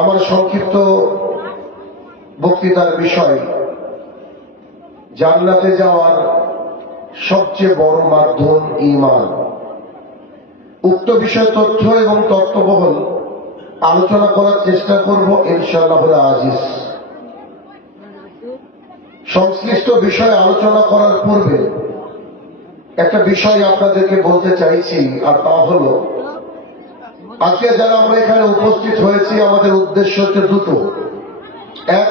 আমার সংক্ষিপ্ত বক্তৃতার বিষয় জান্নাতে যাওয়ার সবচেয়ে বড় মাধ্যম ঈমান। উক্ত বিষয় তথ্য এবং তত্ত্ববহুল আলোচনা করার চেষ্টা করব ইনশাআল্লাহুল আজিজ। সংশ্লিষ্ট বিষয়ে আলোচনা করার পূর্বে একটা বিষয় আপনাদেরকে বলতে চাইছি, আর তা হল আজকে যারা আমরা এখানে উপস্থিত হয়েছি আমাদের উদ্দেশ্য হচ্ছে দুটো। এক,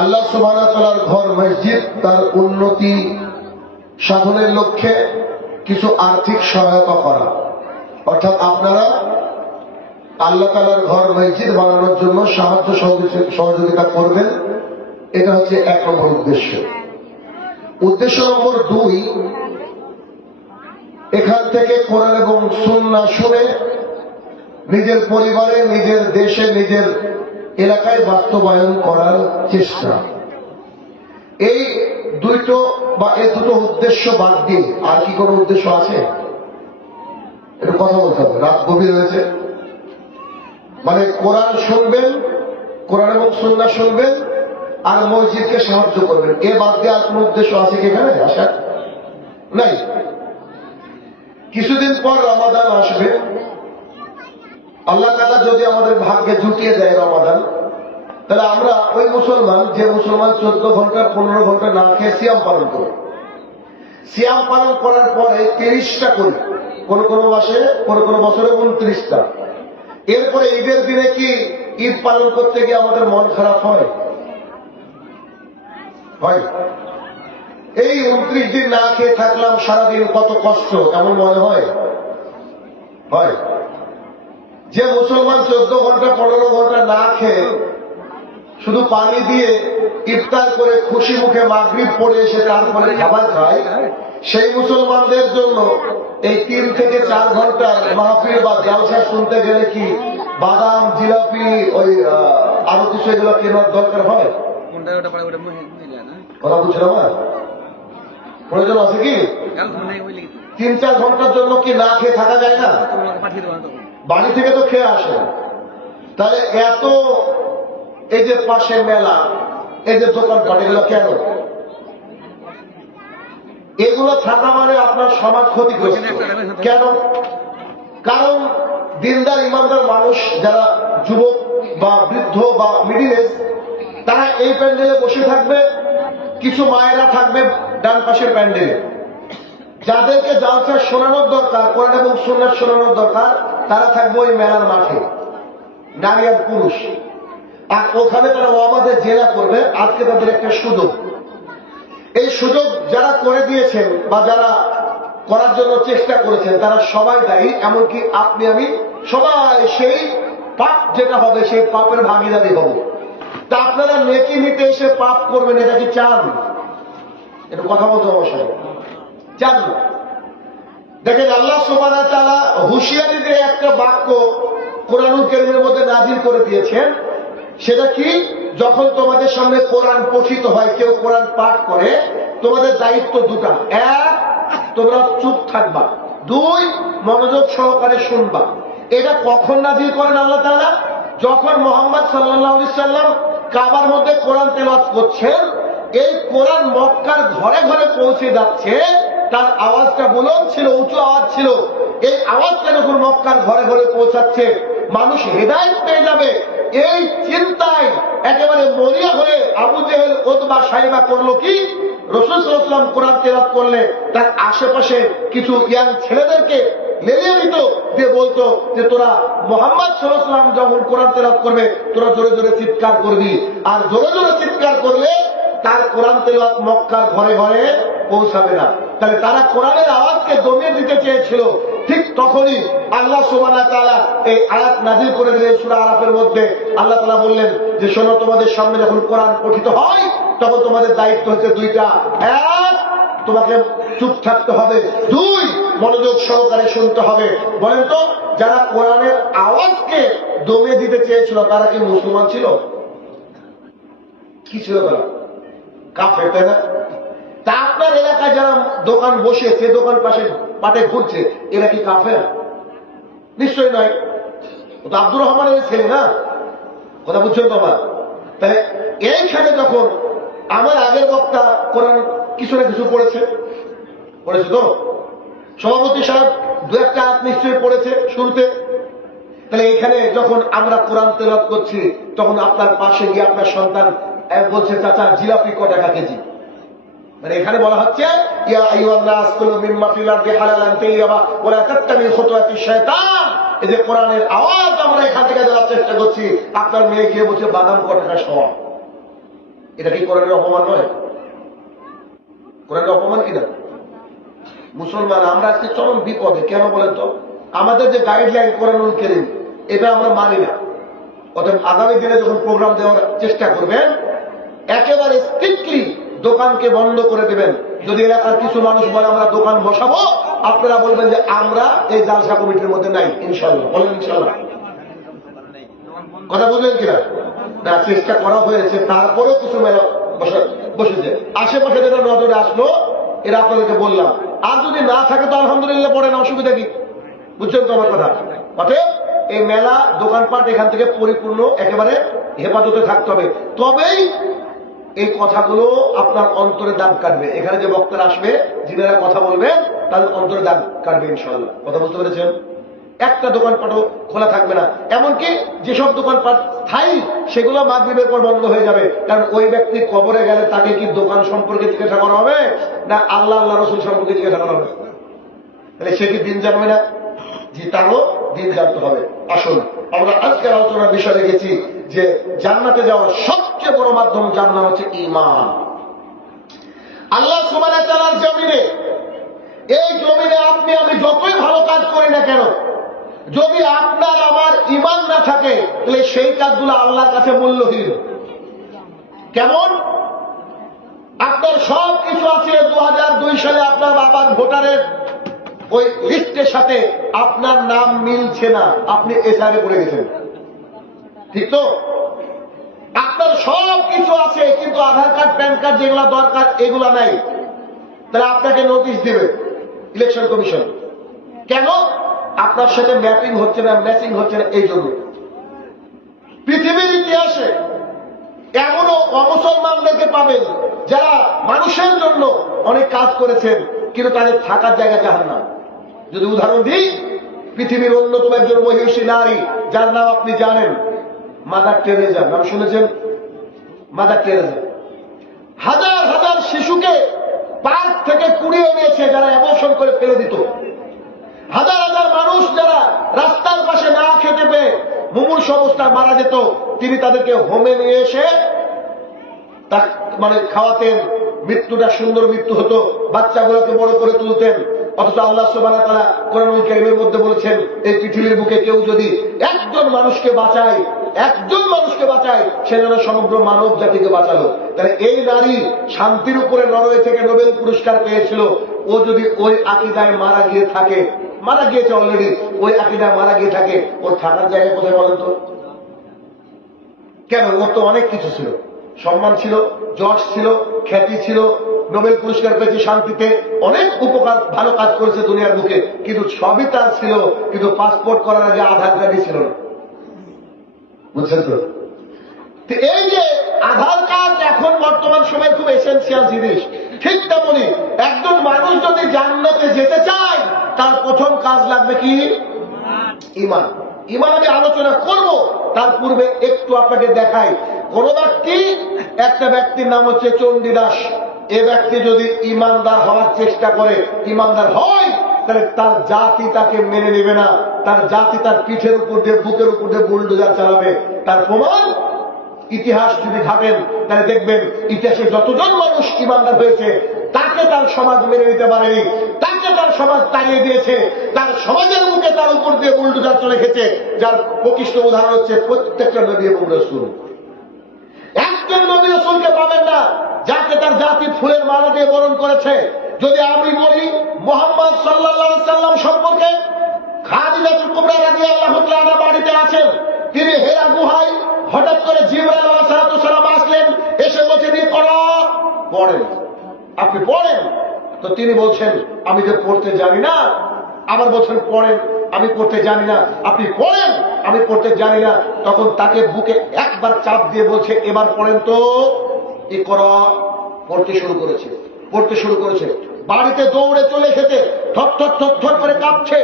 আল্লাহ সুবহানাহু ওয়া তাআলার ঘর মসজিদ তার উন্নতি সাধনের লক্ষ্যে কিছু আর্থিক সহায়তা করা, অর্থাৎ আপনারা আল্লাহ তাআলার ঘর মসজিদ বানানোর জন্য সাহায্য সহযোগিতা করবেন। এটা হচ্ছে এক নম্বর উদ্দেশ্য। উদ্দেশ্য নম্বর দুই, এখান থেকে কোরআন এবং সুন্নাহ শুনে নিজের পরিবারে, নিজের দেশে, নিজের এলাকায় বাস্তবায়ন করার চেষ্টা। এই দুটো উদ্দেশ্য বাদ দিয়ে আর কি কোনো উদ্দেশ্য আছে? একটু কথা বলতে হবে, রাত গভীর হয়েছে। মানে কোরআন শুনবেন, কোরআন এবং সুন্নাহ শুনবেন আর মসজিদকে সাহায্য করবেন, এ বাদ দিয়ে আর কোন উদ্দেশ্য আছে কি এখানে? আশা নাই। কিছুদিন পর রমাদান আসবে। আল্লাহ তাআলা যদি আমাদের ভাগ্যে জুটিয়ে দেয় রমাদান, তাহলে আমরা ওই মুসলমান যে মুসলমান 14 ঘন্টা 15 ঘন্টা না খেয়ে সিয়াম পালন করে, সিয়াম পালন করার পরে 30টা করি, কোন কোন মাসে কোন কোন বছরে 29টা। এরপরে ঈদের দিনে কি ঈদ পালন করতে গিয়ে আমাদের মন খারাপ হয়? এই 29 দিন না খেয়ে থাকলাম সারাদিন, কত কষ্ট, এমন মনে হয়? যে মুসলমান 14 ঘন্টা 15 ঘন্টা না খেয়ে শুধু পানি দিয়ে ইফতার করে খুশি মুখে মাগরিব পড়ে এসে তারপরে খাবার খায়, সেই মুসলমানদের জন্য এই 3 থেকে 4 ঘন্টার মাহফিল বা জালসা শুনতে গেলে কি বাদাম, জিলাপি, ওই আরো কিছু এগুলো কেনার দরকার হয়? কথা বুঝলাম না? প্রয়োজন আছে কি? 3-4 ঘন্টার জন্য কি না খেয়ে থাকা যায় না? বাড়ি থেকে তো খেয়ে আসে। তাহলে এত এই যে পাশে মেলা, এই যে দোকানপাট, এগুলো কেন? এগুলো থাকা মানে আপনার সমাজ ক্ষতিগ্রস্ত। কেন? কারণ দিনদার ইমানদার মানুষ যারা যুবক বা বৃদ্ধ বা মিডিল এজ, তারা এই প্যান্ডেলে বসে থাকবে, কিছু মায়েরা থাকবে ডান পাশের প্যান্ডেলে। যাদেরকে জালসা শোনানোর দরকার, কোরআন এবং সুন্নাহ শোনানোর দরকার, তারা থাকবে ওই মেলার মাঠে, নারী আর পুরুষ। আর ওখানে তারা অবাধে জেরা করবে। আজকে তাদের একটা সুযোগ, এই সুযোগ যারা করে দিয়েছেন বা যারা করার জন্য চেষ্টা করেছেন তারা সবাই দায়ী, এমনকি আপনি আমি সবাই সেই পাপ যেটা হবে সেই পাপের ভাগীদারি হব। তা আপনারা নেকি নিতে এসে পাপ করবেন, এটা কি চান? একটু কথা বলতে অবশ্যই চান না। দেখেন আল্লাহ সুবহানাহু ওয়া তাআলা হুঁশিয়ারি দিয়ে একটা বাক্য কোরআনুল কারীমের মধ্যে নাযিল করে দিয়েছেন। সেটা কি? যখন তোমাদের সামনে কোরআন পঠিত হয়, কেউ কোরআন পাঠ করে, তোমাদের দায়িত্ব দুটা। এক, তোমরা চুপ থাকবা। দুই, মনোযোগ সহকারে শুনবা। এটা কখন নাযিল করেন আল্লাহ তাআলা? যখন মুহাম্মদ সাল্লাল্লাহু আলাইহি সাল্লাম কাবার মধ্যে কোরআন তেলাওয়াত করছেন, এই কোরআন মক্কার ঘরে ঘরে পৌঁছে যাচ্ছে, তার আওয়াজটা বুলন্দ ছিল, উঁচু আওয়াজ ছিল। এই আওয়াজটা যখন মক্কার ঘরে ঘরে পৌঁছাচ্ছে, মানুষ হেদায়েত পেয়ে যাবে, এই চিন্তায় একেবারে মরিয়া হয়ে আবু জেহেল, উতবা, শাইবা করলো কি? রাসূল সাল্লাল্লাহু আলাইহি ওয়াসাল্লাম কোরআন তেলাওয়াত করলে তার আশেপাশে কিছু ইয়াং ছেলেদেরকে লেলিয়ে দিত, দিয়ে বলতো যে তোরা মুহাম্মদ সাল্লাল্লাহু আলাইহি ওয়াসাল্লাম যখন কোরআন তেলাওয়াত করবে তোরা জোরে জোরে চিৎকার করবি, আর জোরে জোরে চিৎকার করলে তার কোরআন তেলাওয়াত মক্কার ঘরে ঘরে পৌঁছাবে না। তাহলে তারা কোরআনের আওয়াজকে দমিয়ে দিতে চেয়েছিল। ঠিক তখনই আল্লাহ সুবহানাহু ওয়া তাআলা এই আয়াত নাযিল করে দিলেন সূরা আরাফের মধ্যে। আল্লাহ তাআলা বললেন যে শোনো, তোমাদের সামনে যখন কোরআন পঠিত হয় তখন তোমাদের দায়িত্ব হচ্ছে দুইটা। এক, তোমাকে চুপ থাকতে হবে। দুই, মনোযোগ সহকারে শুনতে হবে। বলেন তো, যারা কোরআনের আওয়াজকে দমিয়ে দিতে চেয়েছিল তারা কি মুসলমান ছিল? কি ছিল তারা? কাফের, তাই না? তা আপনার এলাকায় যারা দোকান বসেছে, দোকান পাশে ঘুরছে, এরা কি কাফের? নিশ্চয় নয়। ও তো আব্দুর রহমানের ছেলে না, কথা বুঝছেন তো আমার? তাহলে এইখানে যখন আমার আগের বক্তা কোরআন কিছু না কিছু পড়েছে তো, সভাপতি সাহেব দু একটা আয়াত নিশ্চয়ই পড়েছে শুরুতে, তাহলে এখানে যখন আমরা কোরআন তেলাওয়াত করছি তখন আপনার পাশে গিয়ে আপনার সন্তান বলছে চাচা জিলাপি ক টাকা কেজি, মানে এখানে বলা হচ্ছে ইয়া আইয়ুহান নাস কুলু মিম্মা ফিল আরদি হালালান তাইয়্যিবা ওয়া লা তাত্তাবিউ খুতুওয়াতিশ শায়তান। এই যে কোরআনের আওয়াজ আমরা এখান থেকে দেওয়ার চেষ্টা করছি, আপনার মেয়ে গিয়ে বলছে বাদাম ক টাকা সওয়া, এটা কি কোরআনের অপমান নয়? কোরআনের অপমান কিনা? মুসলমান আমরা আজকে চরম বিপদে, কেন বলেন তো? আমাদের যে গাইডলাইন কোরআনুল কারীম এটা আমরা মানি না। অতএব আগামী দিনে যখন প্রোগ্রাম দেওয়ার চেষ্টা করবেন একেবারে স্ট্রিক্টলি দোকানকে বন্ধ করে দেবেন। যদি এলাকার কিছু মানুষ বলে আমরা দোকান বসাবো, আপনারা বলবেন যে আমরা এই জালসা কমিটির মধ্যে নাই, ইনশাল্লাহ বলেন ইনশাল্লাহ। কথা বুঝলেন কিনা? না, চেষ্টা করা হয়েছে, তারপরেও কিছু মেলা বসেছে। আশেপাশে যেটা নজরে আসলো এরা আপনাদেরকে বললাম, আর যদি না থাকে তো আলহামদুলিল্লাহ পড়েন, অসুবিধা কি? বুঝছেন তো আমার কথা? অতএব এই মেলা দোকানপাট এখান থেকে পরিপূর্ণ একেবারে হেফাজতে থাকতে হবে, তবেই এই কথাগুলো আপনার অন্তরে দাগ কাটবে। এখানে যে বক্তারা আসবে, যিনারা কথা বলবেন তাদের অন্তরে দাগ কাটবে ইনশাআল্লাহ। কথা বুঝতে পেরেছেন? একটা দোকানপাটও খোলা থাকবে না, এমনকি যেসব দোকানপাট স্থায়ী সেগুলো মাগরিবের পর বন্ধ হয়ে যাবে। কারণ ওই ব্যক্তি কবরে গেলে তাকে কি দোকান সম্পর্কে জিজ্ঞাসা করা হবে না আল্লাহ আল্লাহ রসুল সম্পর্কে জিজ্ঞাসা করা হবে? তাহলে সে কি দিন জানবে না? জি, তারও দিন জানতে হবে। আসুন আমরা আজকের আলোচনার বিষয় রেখেছি যে জান্নাতে যাওয়ার সবচেয়ে বড় মাধ্যম জান্নাত হচ্ছে ঈমান। আল্লাহ সুবহানাহু ওয়া তাআলার জমিনে, এই জমিনে আপনি আমি যতই ভালো কাজ করি না কেন, যদি আপনার আমার ঈমান না থাকে তাহলে সেই কাজগুলো আল্লাহর কাছে মূল্যহীন। কেমন? আপনার সব কিছু আছে, 2002 সালে আপনার বাবার ভোটারের ওই লিস্টের সাথে আপনার নাম মিলছে না, আপনি এসআরে পড়ে গেছেন, ঠিক তো? আপনার সব কিছু আছে কিন্তু আধার কার্ড প্যান কার্ড যেগুলো দরকার এগুলো নাই, তাহলে আপনাকে নোটিশ দিবে ইলেকশন কমিশন। কেন? আপনার সাথে ম্যাপিং হচ্ছে না, ম্যাচিং হচ্ছে না। এই জন্য পৃথিবীর ইতিহাসে এমনও অমুসলমানদেরকে পাবেন যারা মানুষের জন্য অনেক কাজ করেছেন কিন্তু তাদের থাকার জায়গা জাহান্নাম। যদি উদাহরণ দিই, পৃথিবীর অন্যতম একজন মহিষী নারী যার নাম আপনি জানেন, মাদার টেরেজা, নাম শুনেছেন? মাদার টেরেজা হাজার হাজার শিশুকে পার্ক থেকে কুড়িয়ে এনেছে যারা অ্যাবর্শন করে ফেলে দিত। হাজার হাজার মানুষ যারা রাস্তার পাশে না খেতে পেয়ে মুমূর্ষ অবস্থায় মারা যেত, তিনি তাদেরকে হোমে নিয়ে এসে মানে খাওয়াতেন, মৃত্যুটা সুন্দর মৃত্যু হতো, বাচ্চাগুলোকে বড় করে তুলতেন। অথচ আল্লাহ সুবহানাহু ওয়া তাআলা কোরআনুল কারীমের মধ্যে বলেছেন এই পৃথিবীর বুকে কেউ যদি একজন মানুষকে বাঁচায় সে যেন সমগ্র মানব জাতিকে বাঁচালো। তাহলে এই নারী শান্তির উপরে নরওয়ে থেকে নোবেল পুরস্কার পেয়েছিল, ও যদি ওই আকীদায় মারা গিয়েছে অলরেডি, ওই আকীদায় মারা গিয়ে থাকে, ওর থাকার জায়গা কোথায় বলেন তো? কেন? ওর তো অনেক কিছু ছিল, সম্মান ছিল, যশ ছিল, খ্যাতি ছিল, নোবেল পুরস্কার পেয়েছে শান্তিতে, অনেক উপকার ভালো কাজ করেছে দুনিয়ার বুকে, কিন্তু সবই তার ছিল, কিন্তু পাসপোর্ট করার আগে আধার কার্ডই ছিল না। বুঝছেন তো? এই যে আধার কার্ড এখন বর্তমান সময়ে খুব এসেন্সিয়াল জিনিস, ঠিক তেমনি একজন মানুষ যদি জান্নাতে যেতে চায় তার প্রথম কাজ লাগবে কি? ঈমান। ঈমান আমি আলোচনা করব, তার পূর্বে একটু আপনাকে দেখাই। কোন ব্যক্তি, একটা ব্যক্তির নাম হচ্ছে চণ্ডীদাস, এ ব্যক্তি যদি ঈমানদার হওয়ার চেষ্টা করে, ঈমানদার হয়, তাহলে তার জাতি তাকে মেনে নেবে না, তার জাতি তার পিঠের উপর দিয়ে, বুকের উপর দিয়ে বুলডোজার চালাবে। তার প্রমাণ ইতিহাস যদি ঘাটেন তাহলে দেখবেন ইতিহাসে যতজন মানুষ ঈমানদার হয়েছে তাকে তার সমাজ মেনে নিতে পারেনি, তাকে তার সমাজ তাড়িয়ে দিয়েছে, তার সমাজের মুখে তার উপর দিয়ে বুলডোজার চলে গেছে। যার প্রকৃষ্ট উদাহরণ হচ্ছে প্রত্যেকটা নবী এবং রাসূল। একজন নবী রাসূলকে পাবেন না যাকে তার জাতি ফুলের মালা দিয়ে বরণ করেছে। যদি আমি বলি মুহাম্মদ সাল্লাল্লাহু আলাইহি সাল্লাম সম্পর্কে, খাদিজাতুল কুবরা রাদিয়াল্লাহু তাআলা বাড়িতে আছেন, তিনি হেরা গুহায় হঠাৎ করে জিবরাইল আলাইহিস সালাম আসলেন, এসে বলছেন ইকরা, পড়েন, আপনি পড়েন। তো তিনি বলছেন আমি যে পড়তে জানি না, আবার বলছেন পড়েন, আমি পড়তে জানি না, আপনি পড়েন। আমি পড়তে জানি না। তখন তাকে বুকে একবার চাপ দিয়ে বলছে, এবার পড়েন তো। ইকরা পড়তে শুরু করেছে, পড়তে শুরু করেছে। বাড়িতে দৌড়ে চলে এসেছে, থর করে কাঁপছে।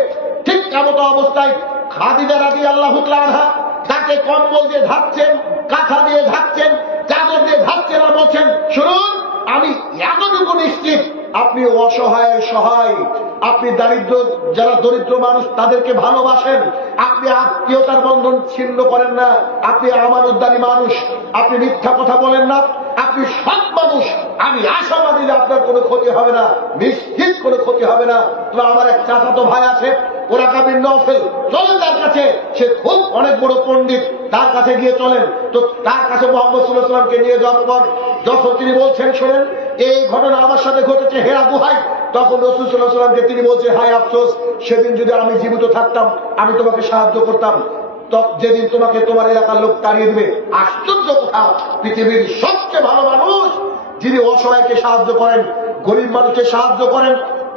ঠিক এমতো অবস্থায় খাদিজা রাদিয়াল্লাহু তাআলা আনহা তাকে কম্বল দিয়ে ঢাকছেন, কাঁথা দিয়ে ঢাকছেন, চাদর দিয়ে ঢাকছেন আর বলছেন, শুনুন, আমি এতটুকু নিশ্চিত আপনি অসহায়ের সহায়, আপনি দারিদ্র, যারা দরিদ্র মানুষ তাদেরকে ভালোবাসেন, আপনি আত্মীয়তার বন্ধন ছিন্ন করেন না, আপনি আমানতদারী মানুষ, আপনি মিথ্যা কথা বলেন না, আপনি সৎ মানুষ। আমি আশাবাদী যে আপনার কোনো ক্ষতি হবে না, নিশ্চিত কোনো ক্ষতি হবে না। তো আমার এক চাচাতো ভাই আছে, ওরাকা বিন নওফেল, চলেন তার কাছে, সে খুব অনেক বড় পণ্ডিত, তার কাছে গিয়ে চলেন। তো তার কাছে মোহাম্মদ সাল্লাল্লাহু আলাইহি ওয়াসাল্লামকে নিয়ে যাওয়ার পর যখন তিনি বলছেন, শোনেন এই ঘটনা আমার সাথে ঘটেছে হেরা গুহায়, তখন রাসূল সাল্লাল্লাহু আলাইহি ওয়াসাল্লামকে তিনি বলছেন, হায় আফসোস, সেদিন যদি আমি জীবিত থাকতাম আমি তোমাকে সাহায্য করতাম, যেদিন তোমাকে তোমার এলাকার লোক তাড়িয়ে দিবে। আশ্চর্য কথা, পৃথিবীর সবচেয়ে ভালো মানুষ যিনি অসহায়কে সাহায্য করেন, গরিব মানুষকে সাহায্য করেন,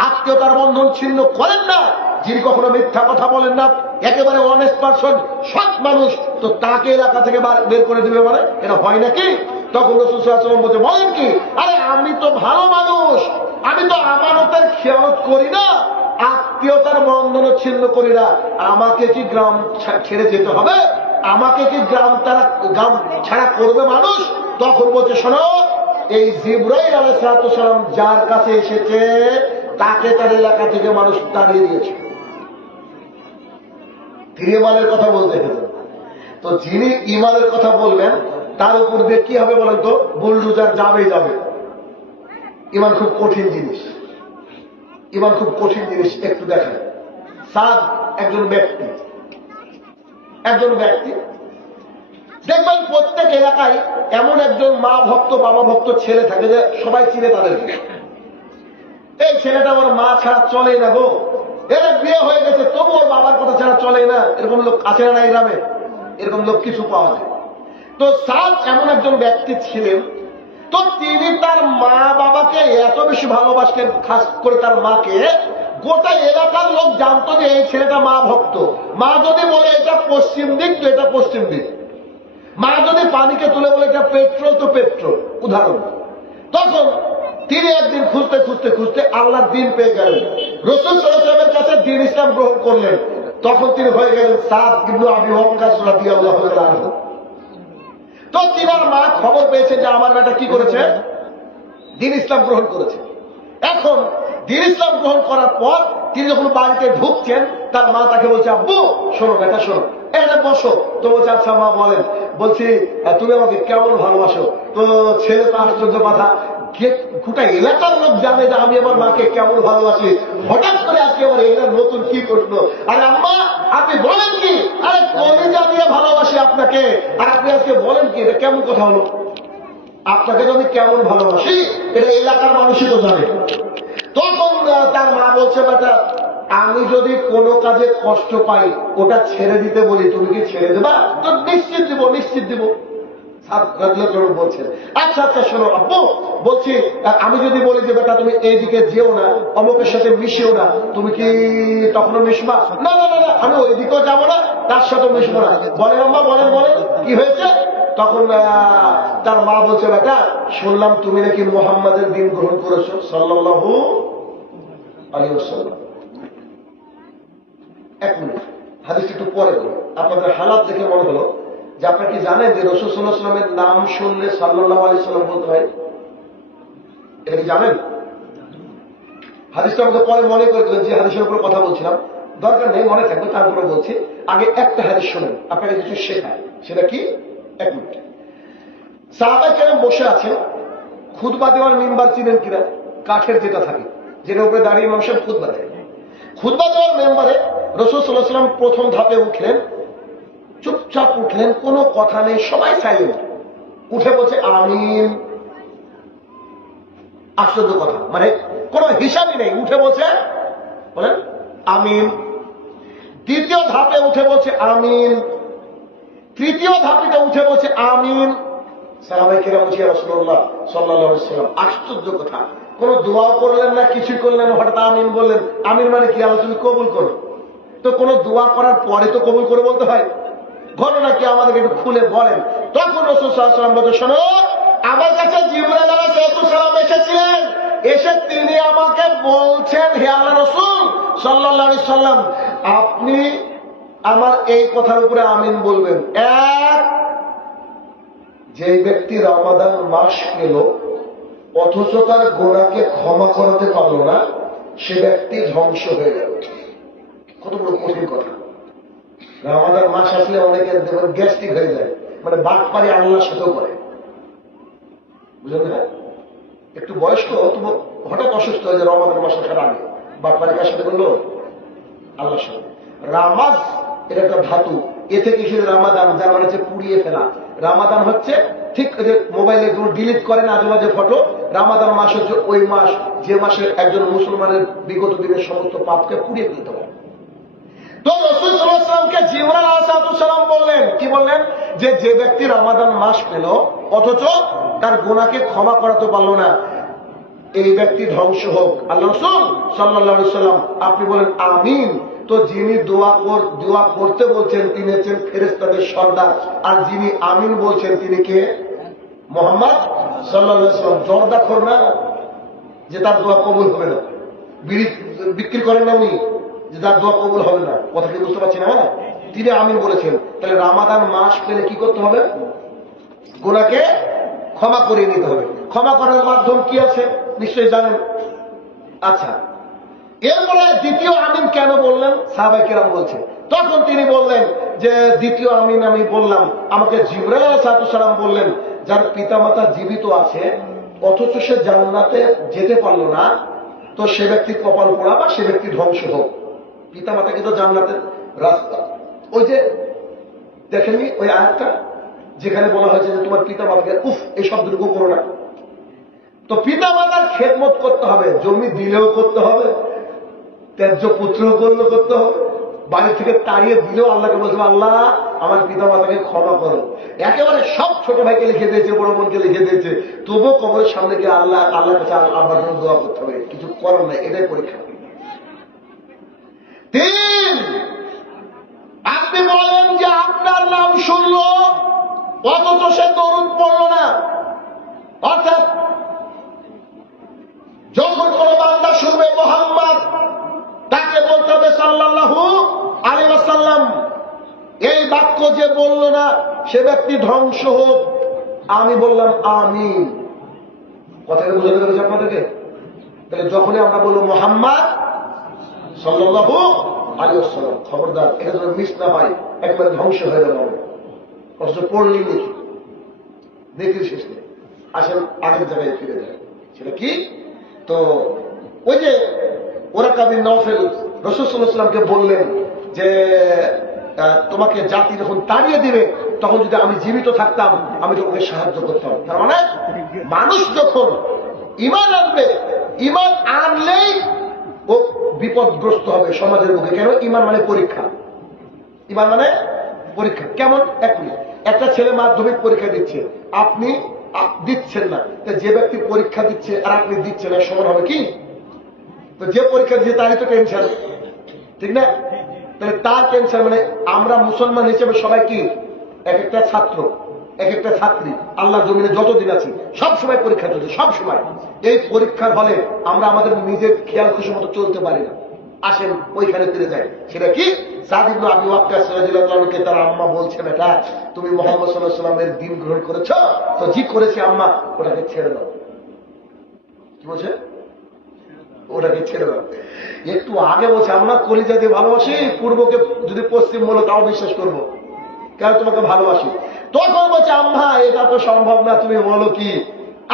আত্মীয়তার বন্ধন ছিন্ন করেন না, যিনি কখনো মিথ্যা কথা বলেন না, একেবারে অনেস্ট পারসন, সৎ মানুষ, তো তাকে এলাকা থেকে বের করে দিবে মানে এটা হয় নাকি? তখন রাসূল সাল্লাল্লাহু আলাইহি ওয়াসাল্লাম বলছে, বলেন কি? আরে আমি তো ভালো মানুষ, আমি তো আমানতের খেয়ানত করি না, আত্মীয়তার বন্ধন ছিন্ন করি না, আমাকে কি গ্রাম ছেড়ে যেতে হবে? আমাকে কি গ্রাম ছাড়া করবে মানুষ? তখন বলছে, শোনো, এই জিবরাইল আলাইহিস সালাম যার কাছে এসেছে তাকে তার এলাকা থেকে মানুষ তাড়িয়ে দিয়েছে। তিনি ইমানের কথা বলতে গেছেন, তো যিনি ইমানের কথা বলবেন তার উপর দিয়ে কি হবে বলেন তো? বুলডোজার যাবেই যাবে। ইমান খুব কঠিন জিনিস, ইমান খুব কঠিন জিনিস। একটু দেখেন, সাদ একজন ব্যক্তি দেখবেন প্রত্যেক এলাকায় এমন একজন মা ভক্ত বাবা ভক্ত ছেলে থাকে যে সবাই চিনে তাদেরকে। এই ছেলেটা ওর মা ছাড়া চলে না গো, এর বিয়ে হয়ে গেছে তবু ওর বাবার কথা ছাড়া চলে না। এরকম লোক আছে না এই গ্রামে? এরকম লোক কিছু পাওয়া যায়। তো সাদ এমন একজন ব্যক্তি ছিলেন, তো তিনি তার মা বাবাকে এত বেশি ভালোবাসতেন, খাস করে তার মাকে। গোটা এলাকার লোক জানতো যে এই ছেলেটা মা ভক্ত। মা যদি বলে এটা পশ্চিম দিক, তো এটা পশ্চিম দিক। মা যদি পানিকে তুলে বলে এটা পেট্রোল, তো পেট্রোল, উদাহরণ। তখন তিনি একদিন খুঁজতে খুঁজতে খুঁজতে আল্লাহর দিন পেয়ে গেলেন, রাসূল সাল্লাল্লাহু আলাইহি ওয়াসাল্লামের কাছে দিন ইসলাম গ্রহণ করলেন। তখন তিনি হয়ে গেলেন সাদ ইবনে আবি ওয়াক্কাস রাদিয়াল্লাহু তাআলা আনহু। তো তিনার মা খবর পেয়েছে যে আমার বেটা কি করেছে, দিন ইসলাম গ্রহণ করেছে। এখন দিন ইসলাম গ্রহণ করার পর তিনি যখন বাড়িতে ঢুকছেন, তার মা তাকে বলছে, আব্বু শোনো বেটা শোনো, এখানে বসো। তো বলছে, আচ্ছা মা বলেন। বলছি, তুমি আমাকে কেমন ভালোবাসো? তো ছেলে তো আশ্চর্য কথা, গোটা এলাকার লোক জানে যে আমি আমার মাকে কেমন ভালোবাসি। হঠাৎ করে আজকে আমার এলাকার নতুন কি প্রশ্ন? আরে আম্মা আপনি বলেন কি? আরে কলিজা দিয়ে ভালোবাসি আপনাকে, আর আপনি আজকে বলেন কি? এটা কেমন কথা হলো? আপনাকে তো আমি কেমন ভালোবাসি এটা এলাকার মানুষই তো জানে। তখন তার মা বলছে, বেটা আমি যদি কোনো কাজে কষ্ট পাই ওটা ছেড়ে দিতে বলি, তুমি কি ছেড়ে দেবা? তো নিশ্চিত দিব, নিশ্চিত দিব। বলছেন, আচ্ছা আচ্ছা শোনো আব্বু, বলছি আমি যদি বলি যে বেটা তুমি এইদিকে যেও না, অমুকের সাথে মিশেও না, তুমি কি তখনও মিশবা? না না না, আমি ওইদিকেও যাবো না, তার সাথে মিশবো না। বলেন আম্মা, বলেন বলেন কি হয়েছে? তখন তার মা বলছে, বেটা শুনলাম তুমি নাকি মুহাম্মাদের দিন গ্রহণ করেছো সাল্লাল্লাহু আলাইহি ওয়াসাল্লাম। এক মিনিট, হাদিসটা একটু পরে বলো। আপনাদের হালাত দেখে মনে হলো যে আপনারা কি জানেন যে রাসূল সাল্লাল্লাহু আলাইহি ওয়াসাল্লামের নাম শুনলে সাল্লাল্লাহু আলাইহি ওয়াসাল্লাম বলতে হয়? এটা কি জানেন? হাদিসটা আমাকে পরে মনে করে দিলেন, যে হাদিসের উপর কথা বলছিলাম, দরকার নেই মনে থাকবে, তারপরে বলছি। আগে একটা হাদিস শোনেন, আপনাকে কিছু শেখায়। সেটা কি? এক মিনিট। সাহাবায়ে কেরাম বসে আছেন, খুতবা দেওয়ার মিম্বার চিনেন কিনা? কাঠের যেটা থাকে, যেটার উপরে দাঁড়িয়ে ইমাম সাহেব খুতবা দেয়। খুতবা দেওয়ার মেম্বারে রাসূল সাল্লাল্লাহু আলাইহি ওয়াসাল্লাম প্রথম ধাপে উঠলেন, চুপচাপ উঠলেন, কোনো কথা নেই, সবাই সাইলেন্ট। উঠে বলছে আমিন। আশ্চর্য কথা, মানে কোনো হিসাবই নেই, উঠে বলছে বলেন আমিন। দ্বিতীয় ধাপে উঠে বলছে আমিন। তৃতীয় ধাপে উঠে বলছে আমিন। সাহাবায়ে কেরাম বলছে, ইয়া রাসূলুল্লাহ সাল্লাল্লাহু আলাইহি ওয়াসাল্লাম, আশ্চর্য কথা, কোন দোয়া করলেন না, কিছুই করলেন, হঠাৎ আমিন বললেন। আমিন মানে কি? আল্লাহ তুমি কবুল করো। তো কোন দোয়া করার পরে তো কবুল করে বলতে হয়। ঘটনা কি আমাদেরকে একটু খুলে বলেন। তখন রাসূল সাল্লাল্লাহু আলাইহি ওয়াসাল্লাম বলতে, শোনো, আমার কাছে জিবরাইল আলাইহিস সালাম এসেছিলেন, এসে তিনি আমাকে বলছেন, হে আল্লাহর রাসূল সাল্লাল্লাহু আলাইহি সাল্লাম, আপনি আমার এই কথার উপরে আমিন বলবেন। এক, যে ব্যক্তি রমাদান মাস পেল অথচ তার গোনাকে ক্ষমা করাতে পারল না, সে ব্যক্তি ধ্বংস হয়ে গেল। কত বড় কঠিন কথা। রমাদান মাস আসলে অনেকের গ্যাস্ট্রিক হয়ে যায়, মানে বাটপারি আল্লাহর সাথেও করে, বুঝলেন না? একটু বয়স্ক হঠাৎ অসুস্থ হয়ে যায় রমাদান মাসের খারাপ আগে, বাটপারি কার সাথে করলো? আল্লাহর সাথে। রামাজ এটা একটা ধাতু, এ থেকে শুধু রামাদান, যার মানে হচ্ছে পুড়িয়ে ফেলা। রামাদান হচ্ছে ঠিক মোবাইলে ডিলিট করেন আজে বাজে ফটো। রামাদান মাস হচ্ছে ওই মাস যে মাসে একজন মুসলমানের বিগত দিনের সমস্ত পাপকে পুড়িয়ে ফেলতে পারে। তো রাসূল সাল্লাল্লাহু আলাইহি ওয়াসাল্লামকে জিবরাইল আলাইহিস সালাম বললেন, কি বললেন? যে ব্যক্তি রমাদান মাস পেল অথচ তার গুনাহকে ক্ষমা করাতে পারলো না, এই ব্যক্তি ধ্বংস হোক। আল্লাহ রাসূল সাল্লাল্লাহু আলাইহি ওয়াসাল্লাম আপনি বলেন আমিন। তো যিনি দোয়া করতে বলছেন তিনি হচ্ছেন ফেরেশতাদের সর্দার, আর যিনি আমিন বলছেন তিনি কে? মুহাম্মদ সাল্লাল্লাহু আলাইহি ওয়াসাল্লাম। জর্দাখোর না যে তার দোয়া কবুল হবে না, বিড়ি বিক্রি করেন না উনি যে তার দোয়া কবুল হবে না, কথা কি বুঝতে পারছি না? তিনি আমিন বলেছেন। তাহলে রমাদান মাস পেলে কি করতে হবে? গুনাহকে ক্ষমা করিয়ে নিতে হবে। ক্ষমা করার মাধ্যম কি আছে নিশ্চয়ই জানেন। আচ্ছা, এরপরে দ্বিতীয় আমিন কেন বললেন? সাহাবায়ে কেরাম বলছে, তখন তিনি বললেন যে দ্বিতীয় আমিন আমি বললাম, আমাকে জিবরাইল আলাইহিস সালাম বললেন, যার পিতামাতা জীবিত আছে অথচ সে জান্নাতে যেতে পারলো না, তো সে ব্যক্তি কপাল পোড়া বা সে ব্যক্তি ধ্বংস হোক। পিতামাতা কিন্তু জান্নাতের রাস্তা। ওই যে দেখেননি ওই আয়াতটা যেখানে বলা হয়েছে যে তোমার পিতামাতাকে উফ এই শব্দটুকু করো না। তো পিতামাতার খেদমত করতে হবে, জমি দিলেও করতে হবে, ত্যায্য পুত্র করলেও করতে হবে, বাড়ি থেকে তাড়িয়ে দিলেও আল্লাহকে বলতে হবে আল্লাহ আমার পিতা মাতাকে ক্ষমা করো। একেবারে সব ছোট ভাইকে লিখে দিয়েছে, বড় বোনকে লিখে দিয়েছে, তবুও কবরের সামনে গিয়ে আল্লাহর কাছে আবার দোয়া করতে হবে, কিছু করার নাই, এটাই পরীক্ষা। তিন, আপনি বলেন যে আপনার নাম শুনলো অথচ সে দরুদ পড়ল না। অর্থাৎ যখন কোন বান্দা শুনবে মুহাম্মদ, তাকে বলতে হবে সাল্লাল্লাহু আলাইহি ওয়াসাল্লাম। এই বাক্য যে বলল না সে ব্যক্তি ধ্বংস হোক। আমি বললাম আমিন। কথাটা বুঝাতে পেরেছি আপনাদেরকে? তাহলে যখনই আমরা বলবো মুহাম্মদ সাল্লাল্লাহু আলাইহি ওয়াসাল্লাম, খবরদার এটা যেন মিস না হয়, একবারে ধ্বংস হয়ে যাবে। অথচ পড়লেই দেখি দেখি শেষ নেই। আসেন আগের জায়গায় ফিরে যায়। সেটা কি? তো ওই যে ওরাকা বিন নওফেল রাসূল সাল্লাল্লাহু আলাইহি ওয়াসাল্লামকে বললেন যে তোমাকে জাতি যখন তাড়িয়ে দিবে তখন যদি আমি জীবিত থাকতাম আমি তোমাকে সাহায্য করতাম। তার মানে মানুষ যখন ঈমান আনবে, ঈমান আনলেই ও বিপদগ্রস্ত হবে সমাজের মুখে। কেন? ঈমান মানে পরীক্ষা। ঈমান মানে পরীক্ষা। কেমন? একটা ছেলে মাধ্যমিক পরীক্ষা দিচ্ছে, আপনি দিচ্ছেন না, যে ব্যক্তি পরীক্ষা দিচ্ছে আর আপনি দিচ্ছেন না সমান হবে কি? তো যে পরীক্ষা দিচ্ছে তারই তো টেনশন, ঠিক না? তাহলে তার টেনশন মানে আমরা মুসলমান হিসেবে সবাই কি এক একটা ছাত্র, এক একটা ছাত্রী, আল্লাহর জমিনে যতদিন আছি সব সময় পরীক্ষা চলছে, সব সময়। এই পরীক্ষার ফলে আমরা আমাদের নিজের খেয়াল খুশি মতো চলতে পারি না। আসেন ওইখানে ফিরে যায়। সেটা কি? সাদ ইবনে আবি ওয়াক্কাস রাদিয়াল্লাহু আনহুকে তার আম্মা বলছে, বেটা তুমি মুহাম্মদ সাল্লাল্লাহু আলাইহি ওয়াসাল্লামের দ্বীন গ্রহণ করেছো? তো জি করেছি আম্মা, ওটাকে ছেড়ে দাও। কি বলছে? ওটাকে ছেড়ে দাও। একটু আগে বলছে আম্মা কলিজা দিয়ে ভালোবাসি, পূর্বকে যদি পশ্চিম বলো তাও বিশ্বাস করবো, কারণ তোমাকে ভালোবাসি। তখন বলছে আম্মা এটা তো সম্ভব না, তুমি বলো কি?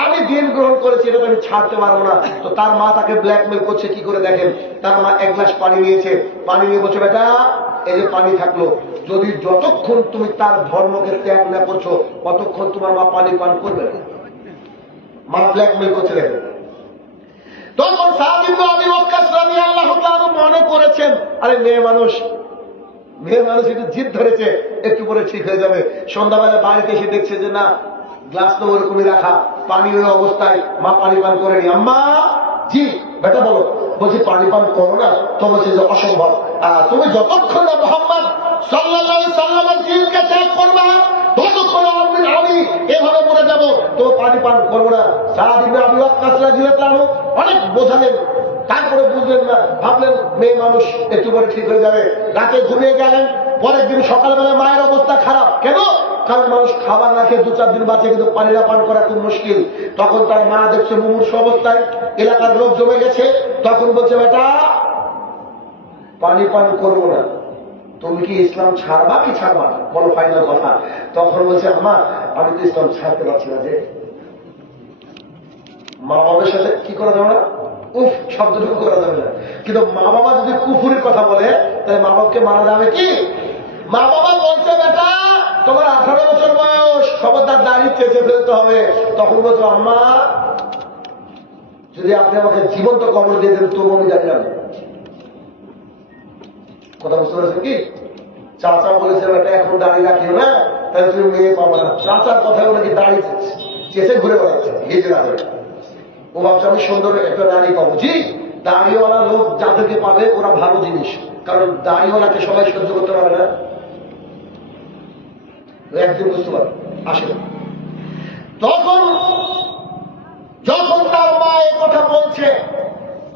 আমি দিন গ্রহণ করেছি, এটা তো আমি ছাড়তে পারবো না। তো তার মা তাকে ব্ল্যাকমেল করছে কি করে দেখেন। তার মা এক গ্লাস পানি নিয়েছে, পানি নিয়ে বলছে বেটা এই যে পানি থাকলো, যদি যতক্ষণ তুমি তার ধর্মকে ত্যাগ না করছো ততক্ষণ তোমার মা পানি পান করবে না। মা ব্ল্যাকমেল করছে দেখেন। তখন সাদ ইবনে আবি ওয়াক্কাস রাদিয়াল্লাহু তাআলা মনে করেছেন আরে মেয়ে মানুষ একটু জিদ ধরেছে, একটু পরে ঠিক হয়ে যাবে। সন্ধ্যাবেলা বাড়িতে এসে দেখছে যে না গ্লাস তো ওরকমই রাখা, পানি ওই অবস্থায়, মা পানি পান করেনি। আম্মা জি বেটা বলো। বলছি পানি পান করো না। তো বলছে যে অসম্ভব, তুমি যতক্ষণ না মুহাম্মদ সাল্লাল্লাহু আলাইহি সাল্লামের দিনকে ত্যাগ করবা, ততক্ষণ আমি এভাবে মরে যাব, তো পানি পান করবো না। সাদ ইবনে আবি ওয়াক্কাস রাদিয়াল্লাহু আনহু অনেক বোঝালেন, তারপরে বুঝলেন না, ভাবলেন মেয়ে মানুষ একটু পরে ঠিক হয়ে যাবে। রাতে ঘুমিয়ে গেলেন, পরের দিন সকালবেলা মায়ের অবস্থা খারাপ। কেন? কারণ মানুষ খাবার না খেয়ে 2-4 দিন বাঁচে, কিন্তু পানিটা পান করা খুব মুশকিল। তখন তার মা দেখছে মুমূর্ষু অবস্থায়, এলাকার লোক জমে গেছে। তখন বলছে, বেটা পানি পান করবো না, তুমি কি ইসলাম ছাড়বা কি ছাড়বা না, বলো ফাইনাল কথা। তখন বলছে, আম্মা আমি তো ইসলাম ছাড়তে পারছি না। যে মা বাবার সাথে কি করা যাবে না, উফ শব্দটুকু করা যাবে না, কিন্তু মা বাবা যদি কুফুরির কথা বলে তাহলে মা বাবাকে মারা যাবে কি? মা বাবা বলছে, বেটা তোমার 18 বছর বয়স, খবরদার দাঁড়িয়ে চেঁচে ফেলতে হবে। তখন বলছো, আম্মা যদি আপনি আমাকে জীবন্ত কবর দিয়ে দেন তবু আমি জানিলাম। কথা বুঝতে পারছেন কি? চাচা বলেছে, বেটা এখন দাঁড়িয়ে রাখিও না, তাহলে তুমি মেয়ে পাবো না। চাচার কথায় নাকি দাঁড়িয়ে চেঁচে ঘুরে বেড়াচ্ছে হিজড়া হয়ে। ও ভাবছে আমি সুন্দর একটা দাঁড়িয়ে পাবো। জি, দাঁড়িয়েওয়ালা লোক যাদেরকে পাবে ওরা ভালো জিনিস, কারণ দাঁড়িয়েওয়ালাকে সবাই সহ্য করতে পারে না। একদিন বুঝতে পারবে আসলে। তখন যখন তার মা এই কথা বলছে,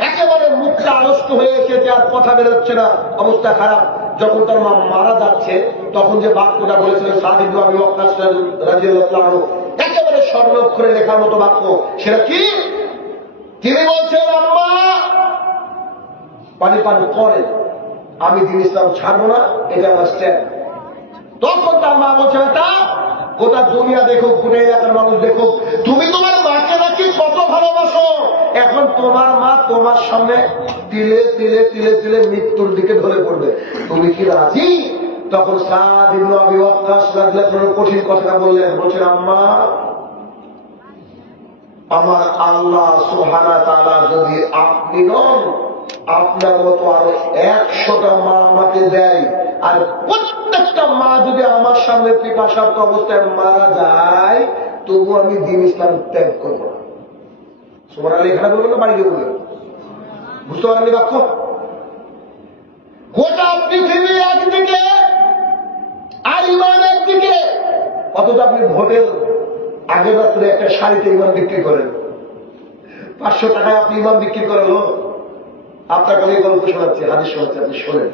একেবারে মুখটা আড়ষ্ট হয়ে এসেছে, আর কথা বেরোচ্ছে না, অবস্থা খারাপ। যখন তার মা মারা যাচ্ছে, তখন যে বাক্যটা বলেছিলেন সাদ ইবনে আবি ওয়াক্কাস রাদিয়াল্লাহু আনহু, একেবারে স্বর্ণাক্ষরে লেখার মতো বাক্য। সেটা কি? তিনি বলছেন, আম্মা পানি পান করেন, আমি দিন ইসলাম ছাড়বো না, এটা আমার স্ট্যান্ড। তখন তার মা বলছে, বেটা গোটা দুনিয়া দেখুক, গোটা এলাকার মানুষ দেখুক, তুমি তোমার মাকে নাকি কত ভালোবাসো। এখন তোমার মা তোমার সামনে তিলে তিলে তিলে তিলে মৃত্যুর দিকে ঢলে পড়বে, তুমি কি রাজি? তখন সাদ ইবনে আবি ওয়াক্কাস রাদিয়াল্লাহু আনহু কঠিন কথাটা বললেন, বলছেন, আম্মা আমার আল্লাহ সুবহানাহু ওয়া তাআলা যদি আপনি নন, আপনার মতো আরো 100টা মা আমাকে দেয়, আর প্রত্যেকটা মা যদি আমার সামনে পিপাসার্ত অবস্থায় মারা যায়, তবু আমি দ্বীন ইসলাম ত্যাগ করবো না। সুবহানাল্লাহ এখানে বলবেন না বাড়িতে বলবেন? বুঝতে পারেননি বাক্য? গোটা পৃথিবী একদিকে আর ইমান একদিকে, অথচ আপনি ভোটের আগের রাত্রে একটা শাড়িতে ইমান বিক্রি করেন, 500 টাকায় আপনি ইমান বিক্রি করেন। আপনার কাছে গল্প শোনাচ্ছে, হাদিস শোনাচ্ছে, আপনি শোনেন।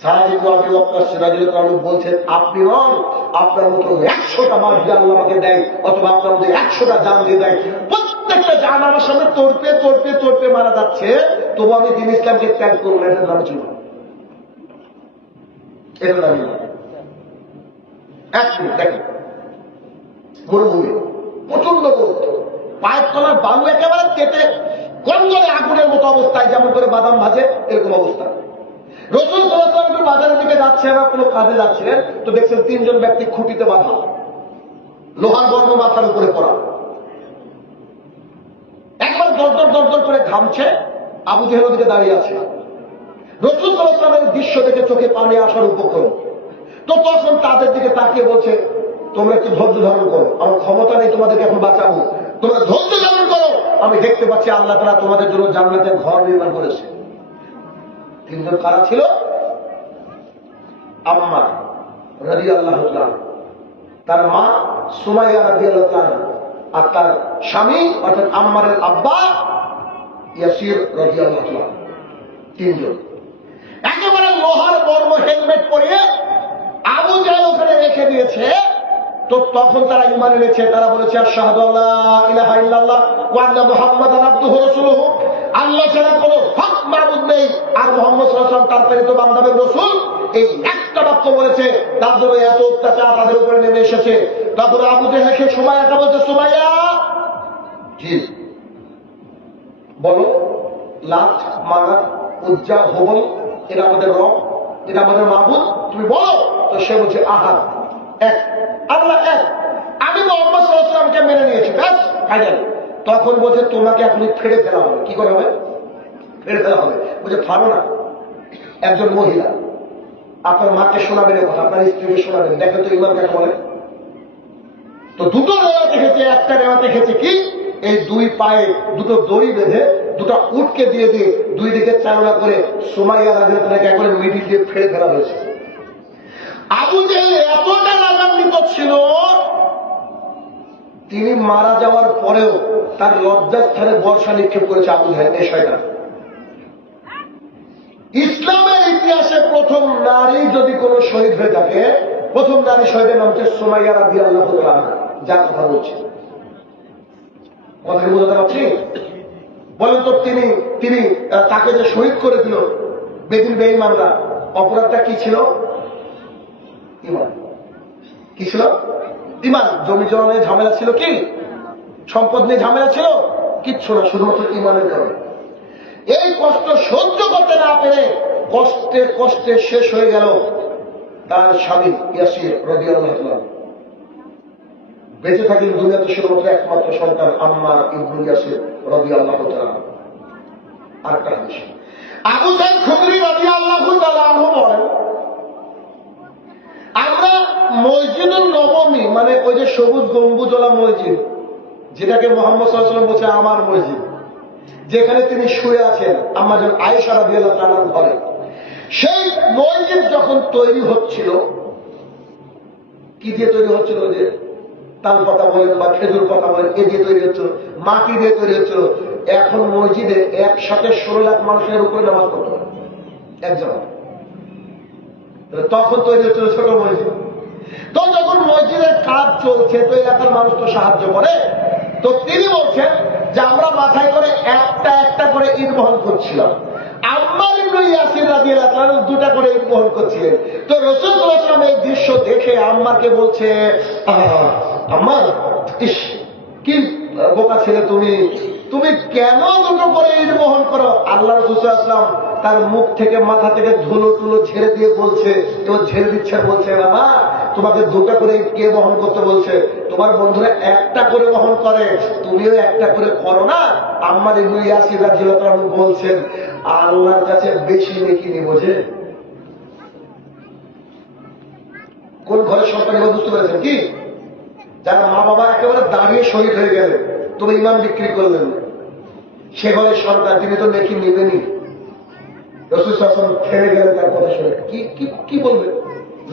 সাদ ইবনে আবি ওয়াক্কাস রাদিয়াল্লাহু আনহু বলছেন, আপনি নন, আপনার মতো 100টা মা যদি আল্লাহ আমাকে দেয়, অথবা আপনার মধ্যে 100টা জান দিয়ে দেয়, প্রত্যেকটা জান আমার সামনে তড়পে তড়পে তড়পে মারা যাচ্ছে, তবু আমি দ্বীন ইসলামকে ত্যাগ করবো না। এটার নাম ছিল, এটার নাম এক মিনিট দেখেন, মরুভূমি, প্রচন্ড রোদ, পায়ের তলার বালু একেবারে কেটে গন্ধরে আগুনের মতো অবস্থায়, যেমন করে বাদাম ভাজে এরকম অবস্থা। রাসূল সাল্লাল্লাহু আলাইহি ওয়াসাল্লাম বাজারের দিকে যাচ্ছে, আবার কোনো কাজে যাচ্ছিলেন, তো দেখছেন 3 জন ব্যক্তি খুঁটিতে বাঁধা, লোহার বর্ম মাথার উপরে পড়া, একবার দরদর দরদর করে ঘামছে, আবু জেহেল দিকে দাঁড়িয়ে আছে। রাসূল সাল্লাল্লাহু আলাইহি ওয়াসাল্লামের দৃশ্য দেখে চোখে পানি আসার উপক্রম। তো তখন তাদের দিকে তাকিয়ে বলছে, তোমরা একটু ধৈর্য ধারণ করো, আমার ক্ষমতা নেই তোমাদেরকে এখন বাঁচাবো, তোমরা ধৈর্য ধারণ করো, আমি দেখতে পাচ্ছি আল্লাহ তাআলা তোমাদের জন্য জান্নাতে ঘর নির্মাণ করেছে। 3 জন কারা ছিল? আম্মা রাদিয়াল্লাহু তাআলা, তার মা সুমাইয়া রাদিয়াল্লাহু তাআলা, আর তার স্বামী অর্থাৎ আম্মারের আব্বা ইয়াসির রাদিয়াল্লাহু তাআলা। 3 জন একেবারে লোহার বর্ম হেলমেট পরিয়ে আবু জাহেল ওখানে রেখে দিয়েছে। তো তখন তারা ঈমান এনেছে, তারা বলেছে আশহাদু আল্লা ইলাহা ইল্লাল্লাহ ওয়া আন্না মুহাম্মাদান আবদুহু ওয়া রাসূলুহু, আল্লাহ ছাড়া কোনো হক মাবুদ নেই, আর মুহাম্মদ সাল্লাল্লাহু আলাইহি ওয়াসাল্লাম তার প্রেরিত বান্দা এবং রাসূল। এই একটা বাক্য বলেছে, তার জন্য এত অত্যাচার তাদের উপরে নেমে এসেছে। তারপরে আবু জেহেলকে সুমাইয়াকে বলছে, সুমাইয়া জি বলো, লাত মানাত উজ্জা হুবল এটা আমাদের রব, এটা আমাদের মাবুদ, তুমি বলো। তো সে বলছে আহাদ, এক, আল্লাহ এক, আমি মুহাম্মদ সাল্লাল্লাহু আলাইহি ওয়াসাল্লামকে মেনে নিয়েছি, ব্যাস ফাইনাল। তখন বলছে তোমাকে এখনই ফেড়ে ফেলা হবে। কি করা হবে? ফেড়ে ফেলা হবে। বলছে পারো না, একজন মহিলা আপনার মাকে শোনাবেন কথা, আপনার স্ত্রীকে শোনাবেন, দেখে তো ইমান কাকে বলে। তো দুটো রেওয়াত দেখেছে, একটা রেওয়াত দেখেছে কি এই 2 পায়ে 2টো দড়ি বেঁধে 2টা উটকে দিয়ে দিয়ে 2 দিকে চালনা করে সুমাইয়া রাদিয়াল্লাহু তাআলাকে একবারে মিডিল দিয়ে ফেড়ে ফেলা হয়েছে। আবু জেহেল এতটা রাগান্বিত ছিল, তিনি মারা যাওয়ার পরেও তার লজ্জাস্থানে বর্ষা নিক্ষেপ করেছে আবু জেহেল এই শয়তান। ইসলামের ইতিহাসে প্রথম নারী যদি কোন শহীদ হয়ে থাকে, প্রথম নারী শহীদের নাম হচ্ছে সুমাইয়া রাদিয়াল্লাহু তাআলা, যার কথা বলছি। কথা বুঝতে পারছি? বলেন তো, তিনি তাকে যে শহীদ করে দিল বেদিন বেঈমানরা, অপরাধটা কি ছিল? ইমান। কি ছিল? ইমান। জমি জমা নিয়ে ঝামেলা ছিল, কি সম্পদ নিয়ে ঝামেলা ছিল? কিচ্ছু না, শুধুমাত্র ইমানের কারণে। এই কষ্ট সহ্য করতে না পেরে কষ্টে কষ্টে শেষ হয়ে গেল তার স্বামী ইয়াসির রাদিয়াল্লাহু তাআলা। বেঁচে থাকলেন দুনিয়াতে শুধুমাত্র একমাত্র সন্তান আম্মার ইবনে ইয়াসির রাদিয়াল্লাহু তাআলা। আরেকটা হাদিস, আবু সাঈদ খুদরি রাদিয়াল্লাহু তাআলা আনহু বলেন, আমরা মসজিদুল নববী, মানে ওই যে সবুজ গম্বুজওয়ালা মসজিদ, যেটাকে মুহাম্মদ সাল্লাল্লাহু আলাইহি ওয়াসাল্লাম বলছে আমার মসজিদ, যেখানে তিনি শুয়ে আছেন আম্মাজান আয়েশা রাদিয়াল্লাহু তাআলার ঘরে, সেই মসজিদ যখন তৈরি হচ্ছিল, কি দিয়ে তৈরি হচ্ছিল? যে তাল পাতা বলেন বা খেজুর পাতা বলেন, এ দিয়ে তৈরি হচ্ছিল, মাটি দিয়ে তৈরি হচ্ছিল। এখন মসজিদে একসাথে 16 লাখ মানুষের উপরে নামাজ পড়তো একজন। তখন তৈরি হচ্ছিল ছোট মসজিদ। তো যখন মসজিদের কাজ চলছে, তো এলাকার মানুষ তো সাহায্য করে, তো তিনি বলছেন যে আমরা মাথায় করে একটা একটা করে ইট বহন করছিলাম। আম্মার ইবনে ইয়াসির রাদিয়াল্লাহু তাআলা 2টা করে ইট বহন করছিলেন। তো রাসূল সাল্লাল্লাহু আলাইহি ওয়াসাল্লাম এই দৃশ্য দেখে আম্মারকে বলছে, আম্মার, ইস কি বোকা ছেলে তুমি, তুমি কেন 2টো করে ইট বহন করো? আল্লাহ রাসূল সাল্লাল্লাহু আলাইহি ওয়াসাল্লাম তার মুখ থেকে মাথা থেকে ধুলো টুলো ঝেড়ে দিয়ে বলছে, তো ঝেড়ে দিচ্ছে, বলছে বাবা তোমাকে 2টা করে কে বহন করতে বলছে? তোমার বন্ধুরা একটা করে বহন করে, তুমিও একটা করে করো না। আম্মার ইবনে ইয়াসির রাদিয়াল্লাহু তাআলা বলছেন, আল্লাহর কাছে বেশি নেকি নিব। যে কোন ঘরের সন্তান এবার বুঝতে পেরেছেন কি? যারা মা বাবা একেবারে দাঁড়িয়ে শহীদ হয়ে গেলেন, তবে ইমান বিক্রি করলেন, সে ঘরের সন্তান, তিনি তো নেকি নেবেনই। রাসূল সাল্লাল্লাহু আলাইহি ওয়াসাল্লাম থেমে গেলেন তার কথা শুনে। কি বলবে?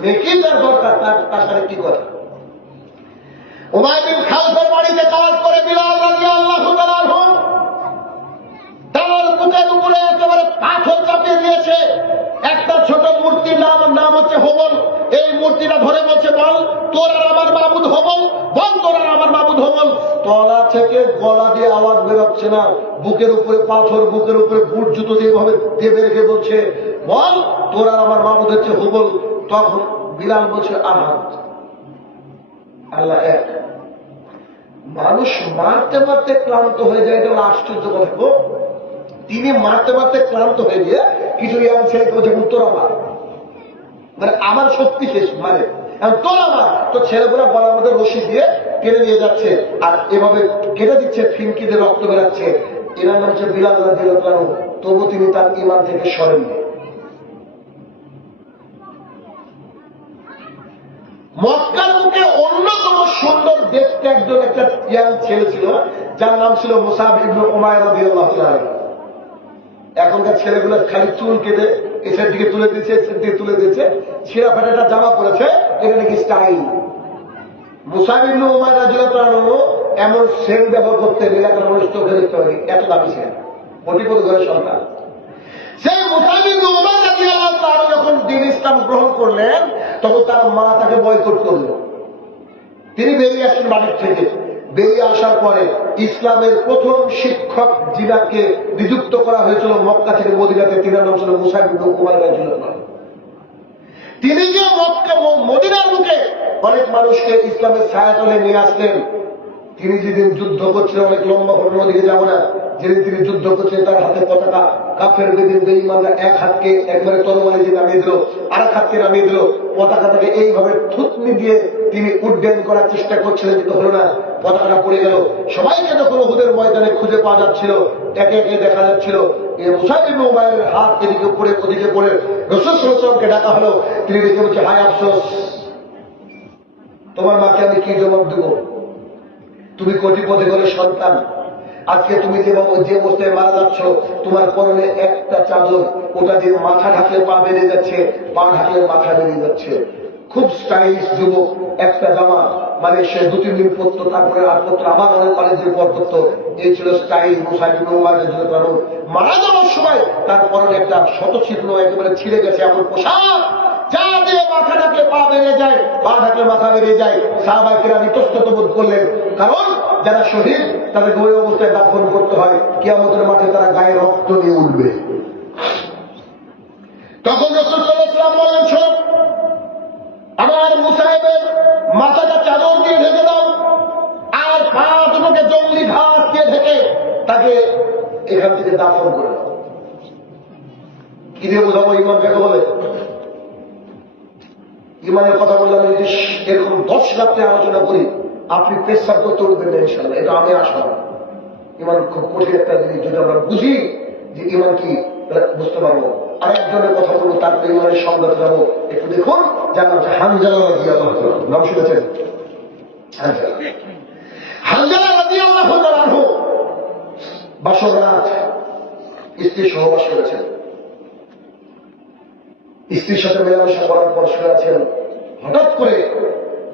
নেকি তার দরকার, তার সাথে কি কথা? উমাইর বিন খালফের বাড়িতে কাজ করে বিলাল রাদিয়াল্লাহু তাআলা আনহু, তার বুকের উপরে একেবারে পাথর চাপিয়ে দিয়েছে। একটা ছোট মূর্তির নাম হচ্ছে হবল। এই মূর্তিটা ধরে বলছে, বল তোর আর আমার মাবুদ হবল, বল তোর আর আমার মাবুদ হবল। তলা থেকে গলা দিয়ে আওয়াজ বেরোচ্ছে না, বুকের উপরে পাথর, বুকের উপরে বুট জুতো দিয়ে ভাবে দেবে রেখে বলছে, বল তোর আর আমার মাবুদ হচ্ছে হবল। তখন বিলাল বলছে, আহাদ, আল্লাহ এক। মানুষ মারতে মারতে ক্লান্ত হয়ে যায়, এটা আশ্চর্য কথা। তিনি মারতে মারতে ক্লান্ত হয়ে গিয়ে কিছু ইয়াং ছেলেকে বলছে, তোর আমার, মানে আমার শক্তি শেষ, মারে তোর আমার। তো ছেলেগুলা গলার মধ্যে রশি দিয়ে কেটে নিয়ে যাচ্ছে, আর এভাবে কেটে দিচ্ছে, ফিনকি দিয়ে রক্ত বেরাচ্ছে। এনার নাম হচ্ছে বিলাল রাদিয়াল্লাহু তাআলা। তবু তিনি তার ঈমান থেকে সরেননি। মক্কার মুখে অন্যতম সুন্দর দেখতে একজন একটা ইয়াং ছেলে ছিল, যার নাম ছিল মুসাব ইবনে উমাইর রাদিয়াল্লাহু তাআলা। এখনকার ছেলেগুলো খালি চুল কেটে এসের দিকে তুলে দিচ্ছে, এসের দিকে তুলে দিচ্ছে, ছেঁড়া ফাটাটা জামা পড়েছে, এটা নাকি স্টাইল। মুসাব ইবনে উমাইর রাদিয়াল্লাহু তাআলা এমন সেন্ট ব্যবহার করতেন, এলাকার মানুষ চোখে দেখতে পারে, এত দামি ছিলেন, কোটিপতি ঘরের সন্তান। সেই মুসাব ইবনে উমাইর রাদিয়াল্লাহু তাআলা যখন দ্বীন ইসলাম গ্রহণ করলেন, তখন তার মা তাকে বয়কট করল। তিনি বেরিয়ে আসেন বাড়ির থেকে। বেরিয়ে আসার পরে ইসলামের প্রথম শিক্ষক যিনাকে নিযুক্ত করা হয়েছিল মক্কা থেকে মদিনাতে, তিনার নাম ছিল মুসাব ইবনে উমাইর রাদিয়াল্লাহু তাআলা। তিনি যে মক্কা মদিনার মুখে অনেক মানুষকে ইসলামের ছায়াতলে নিয়ে আসলেন। তিনি যেদিন যুদ্ধ করছিলেন, অনেক লম্বা ঘটনা, দিকে যাব না, যেদিন তিনি যুদ্ধ করছিলেন, তার হাতে পতাকা, কাফের বেদিন বেঈমানরা এক হাতকে একবারে তরবারি দিয়ে নামিয়ে দিল, আর এক হাতকে নামিয়ে দিল, পতাকাটাকে এইভাবে থুতনি দিয়ে তিনি উড্ডয়ন করার চেষ্টা করছিলেন, কিন্তু হলো না, পতাকাটা পড়ে গেল। সবাইকে যখন উহুদের ময়দানে খুঁজে পাওয়া যাচ্ছিল, একে একে দেখা যাচ্ছিল মুসাব ইবনে উমাইরের হাত এদিকে পড়ে ওদিকে পড়ে। রাসূল সাল্লাল্লাহু আলাইহি ওয়াসাল্লামকে ডাকা হলো, তিনি দেখে বলছে, হায় আফসোস, তোমার মাকে আমি কি জবাব দেব? তুমি কোটিপতি ঘরের সন্তান, আজকে তুমি যে অবস্থায় মারা যাচ্ছ, তোমার পরনে একটা চাদর, ওটা দিয়ে মাথা ঢাকলে পা বেরিয়ে যাচ্ছে, পা ঢাকলে মাথা বেরিয়ে যাচ্ছে। খুব স্টাইলিশ যুবক, একটা জামা মানে সে 2-3 দিন পরতো, তারপরে আর পরতো, আবার অনেক কলেজের পর পরতো। এই ছিল স্টাইল। কারণ মারা যাওয়ার সময় তারপরে একটা শতছিদ্র একেবারে ছিঁড়ে গেছে এমন পোশাক, যা দিয়ে মাথা ঢাকলে পা বেরিয়ে যায়, পা ঢাকলে মাথা বেরিয়ে যায়। সাহাবায়ে কেরাম ইতস্তত বোধ করলেন, কারণ যারা শহীদ তাদেরকে ওই অবস্থায় দাফন করতে হয়, কিয়ামতের মাঠে তারা গায়ে রক্ত নিয়ে উঠবে। তখন রাসূল সাল্লাল্লাহু আলাইহি ওয়াসাল্লাম বললেন, শোনো, আমার মুসাইবের মাথাটা চাদর দিয়ে ঢেকে দাও, আর পা দুটোকে জঙ্গলি ঘাস দিয়ে ঢেকে তাকে এখান থেকে দাফন করে দাও। কি দিয়ে বোঝাবো ইমান কাকে বলে? ইমানের কথা বললাম, যদি এরকম 10 রাত্রে আলোচনা করি আপনি পেশাব করতে উঠবেন না ইনশাআল্লাহ, এটা আমি আশা। ইমান খুব কঠিন একটা জিনিস, যদি আমরা বুঝি যে ইমান কি বুঝতে পারবো। আরেকজনের কথা বলবো, তারপরে ইমানের সংজ্ঞা যাবো। একটু দেখুন, যার নাম হানজালা রাদিয়াল্লাহু আনহু, নাম শুনেছেন? হানজালা রাদিয়াল্লাহু আনহু বাসর রাত স্ত্রী সহবাস করেছেন। স্ত্রীর সাথে মেলামেশা করার পর শুয়ে আছেন, হঠাৎ করে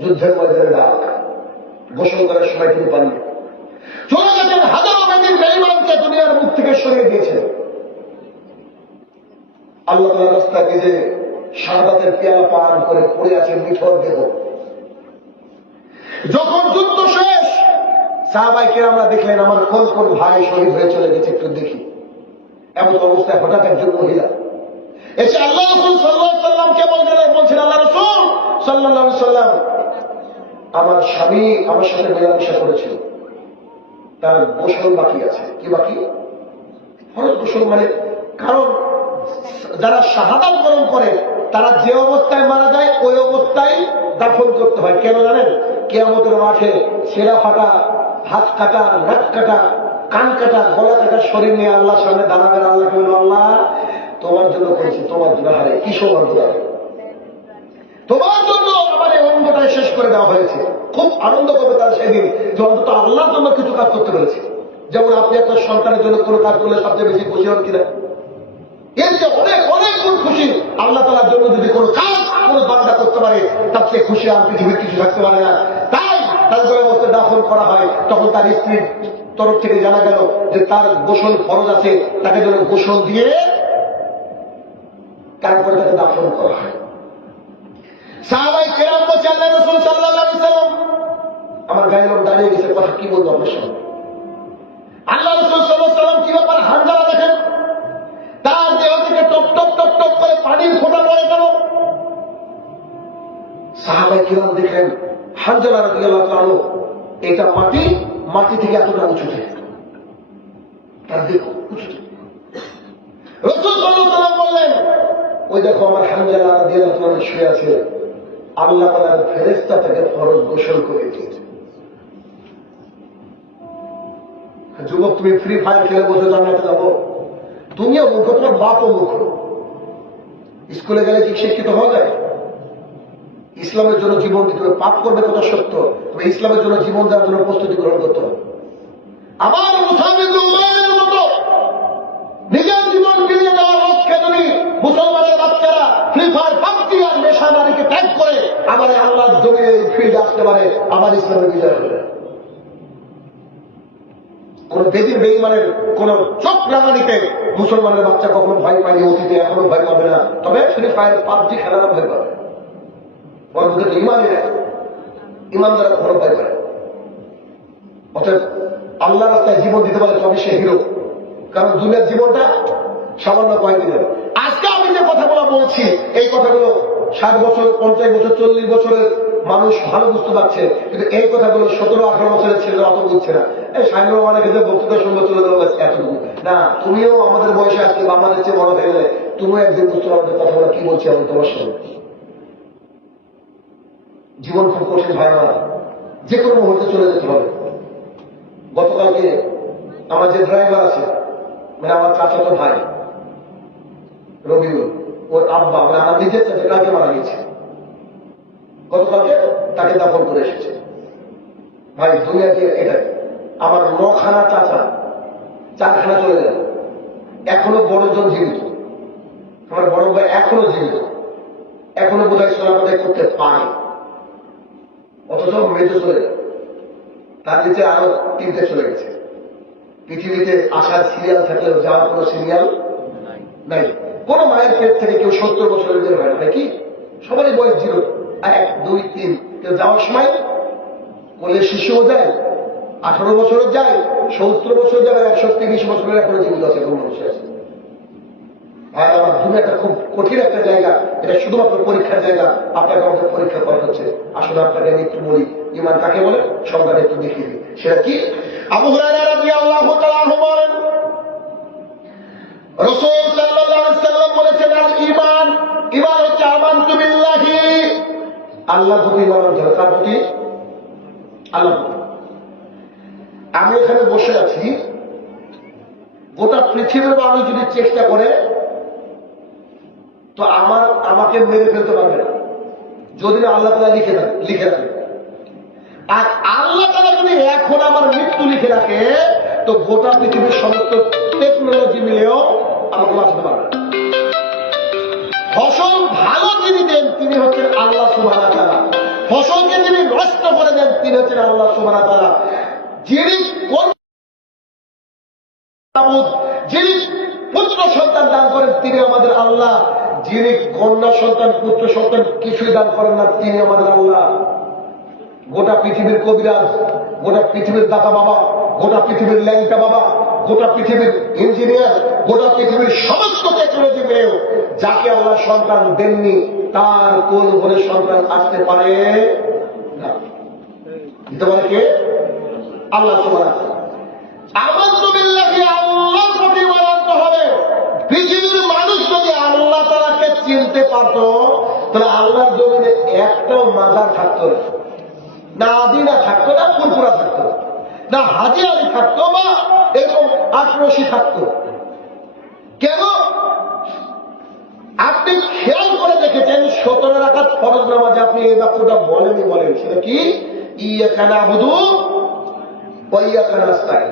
যুদ্ধের ময়দানে ডাক। গোসল করার সময় তিনি পাননি, চলে গেছেন। হাজারো বেদিন বেঈমানকে দুনিয়ার মুখ থেকে সরিয়ে দিয়েছেন। আল্লাহ তাআলার রাস্তায় নিজে শাহাদাতের পেয়ালা পান করে পড়ে আছেন নিথর দেহ। যখন যুদ্ধ শেষ, সাহাবায়ে কেরামরা দেখলেন আমার কোন কোন ভাই শহীদ হয়ে চলে গেছে, একটু দেখি। এমন অবস্থায় হঠাৎ একজন মহিলা এসে আল্লাহ রাসূল সাল্লাল্লাহু আলাইহি ওয়াসাল্লামকে বলছেন, আল্লাহ রাসূল সাল্লাল্লাহু আলাইহি ওয়াসাল্লাম, আমার স্বামী আমার সাথে মেলামেশা করেছিল, তার গোসল বাকি আছে। কি বাকি? ফরজ গোসল। মানে কারণ যারা শাহাদাত বরণ করে তারা যে অবস্থায় মারা যায় ওই অবস্থায় দাফন করতে হয়। কেন জানেন? কিয়ামতের মাঠে ছেঁড়া ফাটা, হাত কাটা, নাক কাটা, কান কাটা, গলা কাটা শরীর নিয়ে আল্লাহর সামনে দাঁড়াবেন। আল্লাহকে বলবো, আল্লাহ তোমার জন্য করেছি, তোমার জন্য। হারে কি সৌভাগ্য, তোমার জন্য আমার এই অঙ্গটাই শেষ করে দেওয়া হয়েছে। খুব আনন্দ করবে তারা সেদিন, যে অন্তত আল্লাহর জন্য কিছু কাজ করতে পেরেছে। যেমন আপনি একটা সন্তানের জন্য কোনো কাজ করলে সবচেয়ে বেশি খুশি হন কিনা? এর চেয়ে অনেক অনেক গুণ খুশি। আল্লাহ তাআলার জন্য যদি কোনো কাজ কোনো বান্দা করতে পারে, তার চেয়ে খুশি আর পৃথিবীর কিছু থাকতে পারে না। তাই তার যে অবস্থায় দাফন করা হয়, তখন তার স্ত্রীর তরফ থেকে জানা গেল যে তার গোসল ফরজ আছে, তাকে যেন গোসল দিয়ে তারপরে তাকে দাফন করা হয়। সাহাবায়ে কেরাম বলছেন, আল্লাহ রাসূল সাল্লাল্লাহু আলাইহি ওয়াসাল্লাম, আমার গায়ে লোক দাঁড়িয়ে গেছে, কথা কি বলবো আপনার সামনে। আল্লাহ রাসূল সাল্লাল্লাহু আলাইহি ওয়াসাল্লাম কি ব্যাপার? হানজালা দেখেন, তার দেহ থেকে টপ টপ টপ টপ করে পানির ফোঁটা পড়ে গেল। সাহাবায়ে কেরাম দেখেন হানজালা রাদিয়াল্লাহু তাআলা আনহু, এটা মাটি থেকে এতটা উঁচুতে, তার দেহ উঁচুতে। রাসূল সাল্লাল্লাহু আলাইহি ওয়াসাল্লাম বললেন, ওই দেখো আমার হানজালা রাদিয়াল্লাহু তাআলা শুয়ে আছে, আল্লাহ তাআলার ফেরেশতা তাকে ফরজ গোসল করে দিয়েছে। যুবক, তুমি ফ্রি ফায়ার খেলে বসে জান্নাতে যাবো? তুমিও মূর্খ, তোমার বাপও মূর্খ। স্কুলে গেলে কি শিক্ষিত হওয়া যায়? ইসলামের জন্য জীবন দিতে হবে। পাপ করবে কথা সত্য, তবে ইসলামের জন্য জীবন দেওয়ার জন্য প্রস্তুতি গ্রহণ করতে হবে। আমার মুসলমান উম্মাহের মতো নিজের জীবন বিলিয়ে দেওয়ার লক্ষ্যে যদি মুসলমানের বাচ্চারা ফ্রি ফায়ার, পাবজি আর নেশাদারিকে ত্যাগ করে আমার আল্লাহর জমিনে এই ফিল্ডে আসতে পারে, আমার ইসলামের বিজয় হবে। কোন বেদিন বেঈমানের কোন চোখ রাঙানিতে মুসলমানের বাচ্চা কখনো ভয় পায়নি, অতীতে এখনো ভয় পাবে না। তবে ফ্রি ফায়ার, পাবজি খেলানো ভয় পাবে। বরঞ্চ ইমান দ্বারা কখনো ভয় পায়। অতএব আল্লাহ রাস্তায় জীবন দিতে পারে তবে সে হিরো। কারণ দুনিয়ার জীবনটা সামান্য কয়েকদিনের। আজকে আমি যে কথাগুলো বলছি, এই কথাগুলো 60 বছর, 50 বছর, 40 বছরের মানুষ ভালো বুঝতে পারছে, কিন্তু এই কথাগুলো 17-18 বছরের ছেলেরা অত বুঝছে না। এই সাইনুর রহমানের ক্ষেত্রে বক্তৃতা শুনবে চলে যাবো এতটুকু না। তুমিও আমাদের বয়সে আজকে আমাদের চেয়ে বড় হয়ে গেলে তুমিও একদিন বুঝতে পারবে কথাগুলো কি বলছি আমি তোমার সঙ্গে। জীবন খুব কঠিন ভাই আমার, যে কোনো মুহূর্তে চলে যেতে হবে। গতকালকে আমার যে ড্রাইভার আছে, মানে আমার চাচাতো ভাই রবিউল, ওর আব্বা, মানে আমার নিজের চাচা, কালকে মারা গেছে। গতকালকে তাকে দাফন করে এসেছে। ভাই দুনিয়াতে এটাই। আমার 9খানা চাচা, 4খানা চলে গেল, এখনো বড়জন জীবিত। আমার বড় ভাই এখনো জীবিত, এখনো বোধহয় চলাফেরা করতে পারে, অথচ মেজে চলে যায়, তার নিচে আরো 3টে চলে গেছে। পৃথিবীতে আসার সিরিয়াল থাকলেও যাওয়ার কোনো সিরিয়াল নাই। কোন মায়ের পেট থেকে কেউ 70 বছরের বের হয় না, কি সবারই বয়স 0, 1, 2, 3। কেউ যাওয়ার সময় কোলে শিশুও যায়, 18 বছরের যায়, 70 বছর যাবে, 130 বছরের এখনো জীবিত আছে কোন মানুষের আছে। আর আমার দুনিয়াটা খুব কঠিন একটা জায়গা, এটা শুধুমাত্র পরীক্ষার জায়গা। আপনাকে আমাকে পরীক্ষা করা হচ্ছে। আসলে আপনাকে আমি একটু বলি ঈমান কাকে বলে, সংজ্ঞাটা একটু দেখিয়ে দিই। সেটা কি? আবু হুরায়রা রাদিয়াল্লাহু তাআলা আনহু বলেন, রাসূল সাল্লাল্লাহু আলাইহি ওয়াসাল্লাম বলেছেন, আল ঈমান, ঈমান হচ্ছে আমানতু বিল্লাহি, আল্লাহর প্রতি ঈমান আনতে হবে। কার প্রতি? আল্লাহর প্রতি। আমি এখানে বসে আছি, গোটা পৃথিবীর মানুষ যদি চেষ্টা করে তো আমাকে মেরে ফেলতে পারবে না, যদি না আল্লাহ তাআলা লিখে রাখে। আর আল্লাহ তাআলা যদি এখন আমার মৃত্যু লিখে রাখে তো গোটা পৃথিবীর সমস্ত টেকনোলজি মিলেও আমাকে বাঁচাতে পারবে না। ফসল ভালো যিনি দেন তিনি হচ্ছেন আল্লাহ সুবহানাহু ওয়া তাআলা, ফসলকে যিনি নষ্ট করে দেন তিনি হচ্ছেন আল্লাহ সুবহানাহু ওয়া তাআলা। যিনি যিনি পুত্র সন্তান দান করেন তিনি আমাদের আল্লাহ, যিনি কন্যা সন্তান পুত্র সন্তান কিছুই দান করেন না তিনি আমাদের আল্লাহ। গোটা পৃথিবীর কবিরাজ, গোটা পৃথিবীর দাতা বাবা, গোটা পৃথিবীর ল্যাংটা বাবা, গোটা পৃথিবীর ইঞ্জিনিয়ার, গোটা পৃথিবীর সমস্ত টেকনোলজি মেয়েও যাকে আল্লাহ সন্তান দেননি তার কোন ঘরে সন্তান আসতে পারে না। দিতে পারে কে? আল্লাহ সুবহানাহু ওয়া তাআলা। আমানতু বিল্লাহি, আল্লাহর প্রতি ঈমান আনতে হবে। পৃথিবীর মানুষ যদি আল্লাহ তাআলাকে চিনতে পারত তাহলে আল্লাহর জমিনে একটাও মাজার থাকতো না, না আদিনা থাকতো না, ফুরফুরা থাকতো না, হাজি আলী থাকতো বা এরকম আটরশি থাকতো। কেন? আপনি খেয়াল করে দেখেছেন 17 রাকাত ফরজ নামাজে আপনি এই বাক্যটা বলেন, সেটা কি? ইয়াকা নাবুদু ওয়া ইয়াকা নাস্তাইন।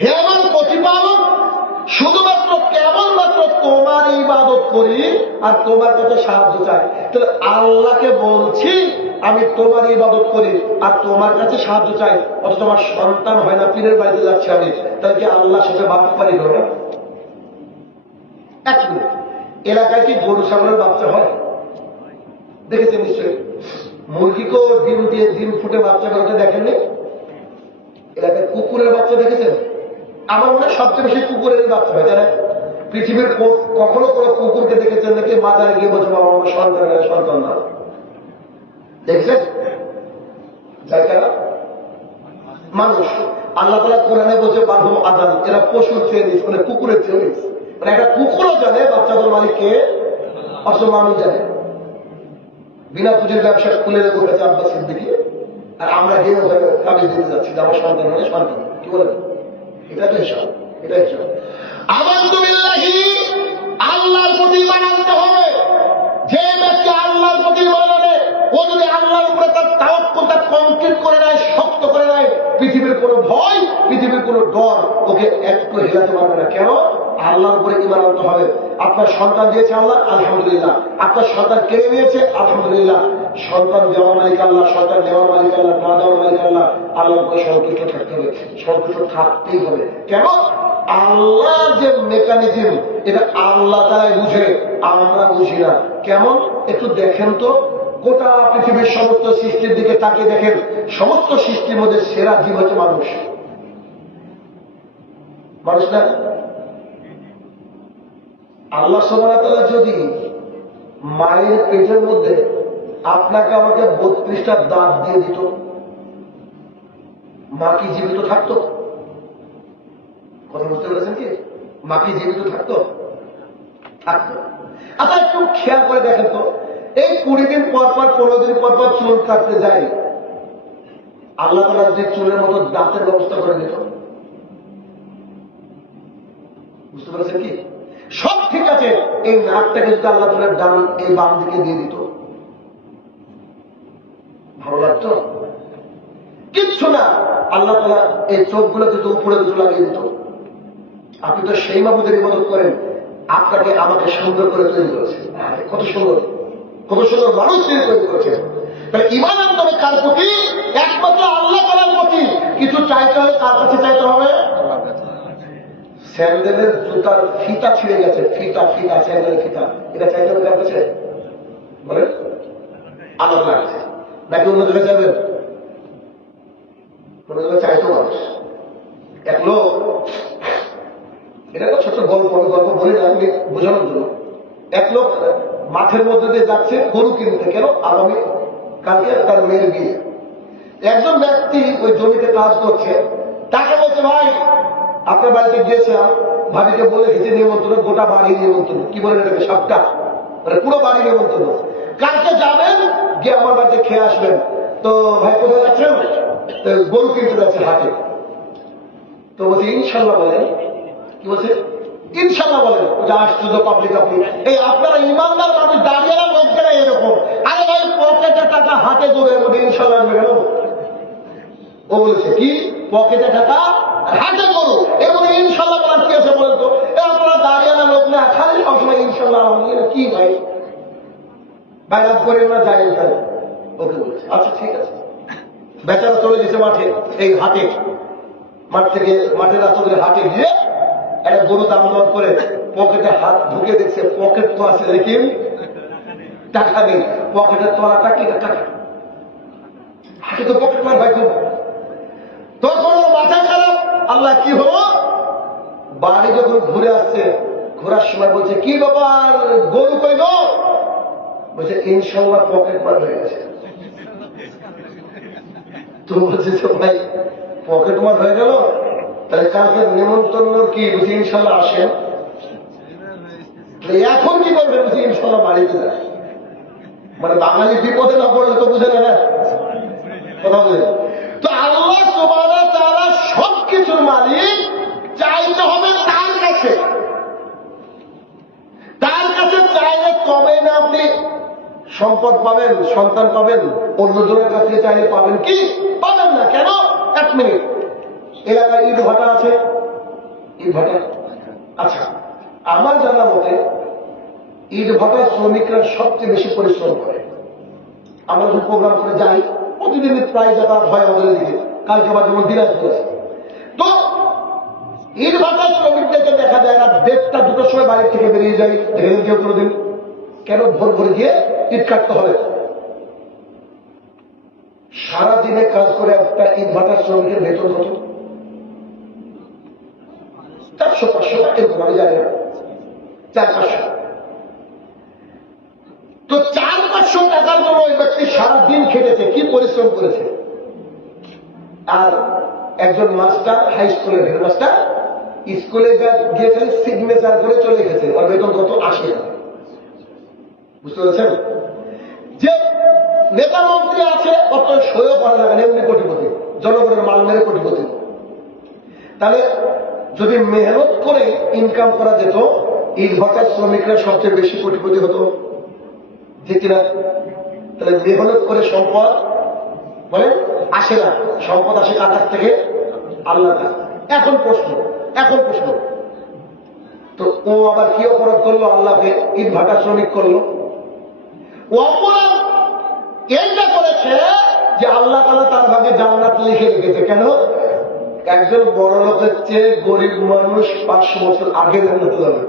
হে আমার প্রতিপালক, শুধুমাত্র কেবলমাত্র তোমার ইবাদত করি আর তোমার কাছে সাহায্য চাই। তাহলে আল্লাহকে বলছি আমি তোমার ইবাদত করি আর তোমার কাছে সাহায্য চাই, অথচ আমার সন্তান হয় না, পীরের বাড়িতে যাচ্ছি আমি, তাহলে কি আল্লাহর সাথে বাঁধতে পারি না? এক মিনিট, এলাকায় কি গরু ছাগলের বাচ্চা হয়? দেখেছেন নিশ্চয়ই। মুরগিকেও ডিম দিয়ে ডিম ফুটে বাচ্চা বেরোতে দেখেননি? এলাকায় কুকুরের বাচ্চা দেখেছেন? আমার মনে হয় সবচেয়ে বেশি কুকুরের বাচ্চা হয়, তাই পৃথিবীর কখনো কোনো কুকুরকে দেখেছেন নাকি মাজারে গিয়ে বলছে বাবা আমার সন্তান না? দেখছেন? যাই কারা? মানুষ। আল্লাহ তাআলা কোরআনে বলছে বারহুম আদান, এরা পশুর চেয়ে নিস, মানে কুকুরের চেয়ে নিস। মানে একটা কুকুরও জানে বাচ্চাদের মালিককে, অথচ মানুষ জানে। বিনা পুঁজির ব্যবসা খুলে রেখে গেছে আব্বাস সিদ্দিকী, আর আমরা গিয়ে কাবিজ দিতে যাচ্ছি যে আমার সন্তান মানে সন্তান। কি বলেন? এটা তো হিসাব, এটা হিসাব। আমানতু বিল্লাহি, আল্লাহর প্রতি ঈমান আনতে হবে। যে ব্যক্তি আল্লাহর প্রতি ঈমান আনে ও যদি আল্লাহর উপরে তার তাওয়াক্কুলটা কমপ্লিট করে নেয়, শক্ত করে নেয়, পৃথিবীর কোনো ভয়, পৃথিবীর কোনো ডর ওকে একটু হেলাতে পারবে না। কেন? আল্লাহর উপরে ঈমান আনতে হবে। আপনার সন্তান দিয়েছে আল্লাহ, আলহামদুলিল্লাহ। আপনার সন্তান কেড়ে নিয়েছে, আলহামদুলিল্লাহ। সন্তান দেওয়ার মালিক আল্লাহ, সন্তান দেওয়ার মালিক আল্লাহ, না দেওয়ার মালিক আল্লাহ। আল্লাহর উপরে সন্তুষ্ট থাকতে হবে, সন্তুষ্ট থাকতেই হবে। কেন? আল্লাহ যে মেকানিজম এটা আল্লাহ তাআলাই বুঝে, আমরা বুঝি না। কেমন? একটু দেখেন তো, গোটা পৃথিবীর সমস্ত সৃষ্টির দিকে তাকিয়ে দেখেন, সমস্ত সৃষ্টির মধ্যে সেরা জীব হচ্ছে মানুষ। মানুষ না? আল্লাহ সুবহানাহু ওয়া তাআলা যদি মায়ের পেটের মধ্যে আপনাকে আমাকে 32টা দাঁত দিয়ে দিত, মা কি জীবিত থাকতো? কথা বুঝতে পেরেছেন কি? মা কি জীবিত থাকতো? থাকতো। আচ্ছা একটু খেয়াল করে দেখেন তো, এই 20 দিন পর পর 15 দিন পর পর চুল কাটতে যায়, আল্লাহ তাআলা যে চুলের মতো দাঁতের ব্যবস্থা করে দিত, বুঝতে পেরেছেন কি? সব ঠিক আছে, এই নাকটাকে যদি আল্লাহ তাআলা ডান এই বাম দিকে দিয়ে দিত, ভালো লাগতো? কিচ্ছু না। আল্লাহ তাআলা এই চোখগুলো যদি উপরে দুটো লাগিয়ে দিত, আপনি তো সেই মাবুদের ইবাদত করেন, আপনাকে আমাকে সুন্দর করে তৈরি করেছে। কত সুন্দর! কত সুন্দর মানুষ তিনি তৈরি করেছেন। তাহলে ইমান আনতে হবে কার প্রতি? একমাত্র আল্লাহ তাআলার প্রতি। কিছু চাইতে হলে কার কাছে চাইতে হবে? স্যান্ডেলের জুতার ফিতা ছিঁড়ে গেছে, ফিতা ফিতা স্যান্ডেলের ফিতা, এটা চাইতে হবে কার কাছে? বলেন আল্লাহ কাছে, নাকি অন্য জায়গায় চাইবেন? কোন জায়গায় চাইতো মানুষ। এক লোক, এটা একটা ছোট্ট গল্প, আমি গল্প বলি না, আমি বোঝানোর জন্য। এক লোক মাঠের মধ্যে দিয়ে যাচ্ছে গরু কিনতে, কেন? আগামী কালকে তার মেয়ের বিয়ে। একজন ব্যক্তি ওই জমিতে কাজ করছে, তাকে বলছে, ভাই আপনার বাড়িতে গিয়েছিলাম, ভাবিকে বলে গেছে নিমন্ত্রণ, গোটা বাড়ি নিমন্ত্রণ, কি বলে এটাকে, সবটা মানে পুরো বাড়ি নিমন্ত্রণ, কালকে যাবেন, গিয়ে আমার বাড়িতে খেয়ে আসবেন। তো ভাই কোথায় যাচ্ছেন? গরু কিনতে যাচ্ছে হাটে। তো বলছে ইনশাল্লাহ বলেন। কি বলছে? ইনশাল্লাহ বলেন। ওটা আশ্চর্য পাবলিক, আপনি এই আপনারা ইমানদার মানুষ, দাঁড়িয়ে লোকজনে এরকম, আরে ভাই পকেটে টাকা হাতে গরু, এর মধ্যে ইনশাল্লাহ আসবে কেন? ও বলেছে কি পকেটে টাকা হাতে গরু, এর মধ্যে ইনশাল্লাহ বলার কি আছে বলেন তো? আপনারা দাঁড়িয়ে লোক না, খালি সবসময় ইনশাল্লাহ কি ভাই বাইরাত করে না যাই তাই। ওকে বলেছে আচ্ছা ঠিক আছে। বেচারা চলে গেছে মাঠে, এই হাটে, মাঠ থেকে মাঠের রাস্তা ধরে হাটে গিয়ে একটা গরু দাম দর করে পকেটে হাত ঢুকে দেখছে পকেট তো আছে, লেকিন টাকা নেই। পকেটের তলাটা কি টাকা, হাতে তো পকেট মার ভাই। তখন মাথা খারাপ, আল্লাহ কি হলো? বাড়ি যখন ঘুরে আসছে, ঘোরার সময় বলছে কি ব্যাপার, গরু কই গো? বলছে ইনশাল্লাহ পকেট মার হয়ে গেছে। তো বলছে ভাই পকেট মার হয়ে গেল, তাহলে কালকে নিমন্ত্রণ কি? বলছি ইনশাল্লাহ আসেন। এখন কি করবে? বলছি ইনশাল্লাহ বাড়িতে যায়। মানে বাঙালি বিপদে না পড়লে তো বুঝে না, কথা বুঝে। তো আল্লাহ সুবহানাহু ওয়া তাআলা সবকিছুর মালিক, চাইতে হবে তার কাছে। তার কাছে চাইলে তবে না আপনি সম্পদ পাবেন, সন্তান পাবেন। অন্যজনের কাছে চাইলে পাবেন কি? পাবেন না। কেন? এক মিনিট, এলাকায় ইট ভাটা আছে, ইট ভাটা। আচ্ছা, আমার জানা মতে ইট ভাটার শ্রমিকরা সবচেয়ে বেশি পরিশ্রম করে। আমরা যখন প্রোগ্রাম করে যাই, প্রতিদিন প্রায় যাতায়াত হয় আমাদের দিকে, কালকে আবার যেমন দিনাজপুর আছে। তো ইট ভাটার শ্রমিকদেরকে দেখা যায় না 1:30টা 2টার সময় বাড়ির থেকে বেরিয়ে যায়, দেখেন কেউ কোনোদিন? কেন? ভোর ভোর গিয়ে ইট কাটতে হবে। সারাদিনে কাজ করে একটা ইট ভাটার শ্রমিকের বেতন কত? 400-500 এরকম, আমি জানি না, 400-500। তো 400-500 টাকার জন্য ওই ব্যক্তি সারাদিন খেটেছে, কি পরিশ্রম করেছে। আর একজন মাস্টার, হাই স্কুলের হেডমাস্টার, স্কুলে গিয়ে খালি সিগনেচার করে চলে গেছে, ওর বেতন কত? 80 টাকা। বুঝতে পেরেছেন? যে নেতা মন্ত্রী আছে, অত সইও করা লাগে না, এমনি কোটিপতি, জনগণের মাল মেরে কোটিপতি। তাহলে যদি মেহনত করে ইনকাম করা যেত, ইট ভাটার শ্রমিকরা সবচেয়ে বেশি কোটিপতি হতো, যে কিনা? তাহলে মেহনত করে সম্পদ বলে আসে না, সম্পদ আসে কার কাছ থেকে? আল্লাহর কাছ। এখন প্রশ্ন, তো ও আবার কি অপরাধ করলো? আল্লাহকে ইট ভাটার শ্রমিক করলো। ও অপরাধ এইটা করেছে যে আল্লাহ তাআলা তার ভাগে জান্নাত লিখে রেখেছে। কেন? একজন বড় লোকের চেয়ে গরিব মানুষ 500 বছর আগে জান্নাতে যাবে।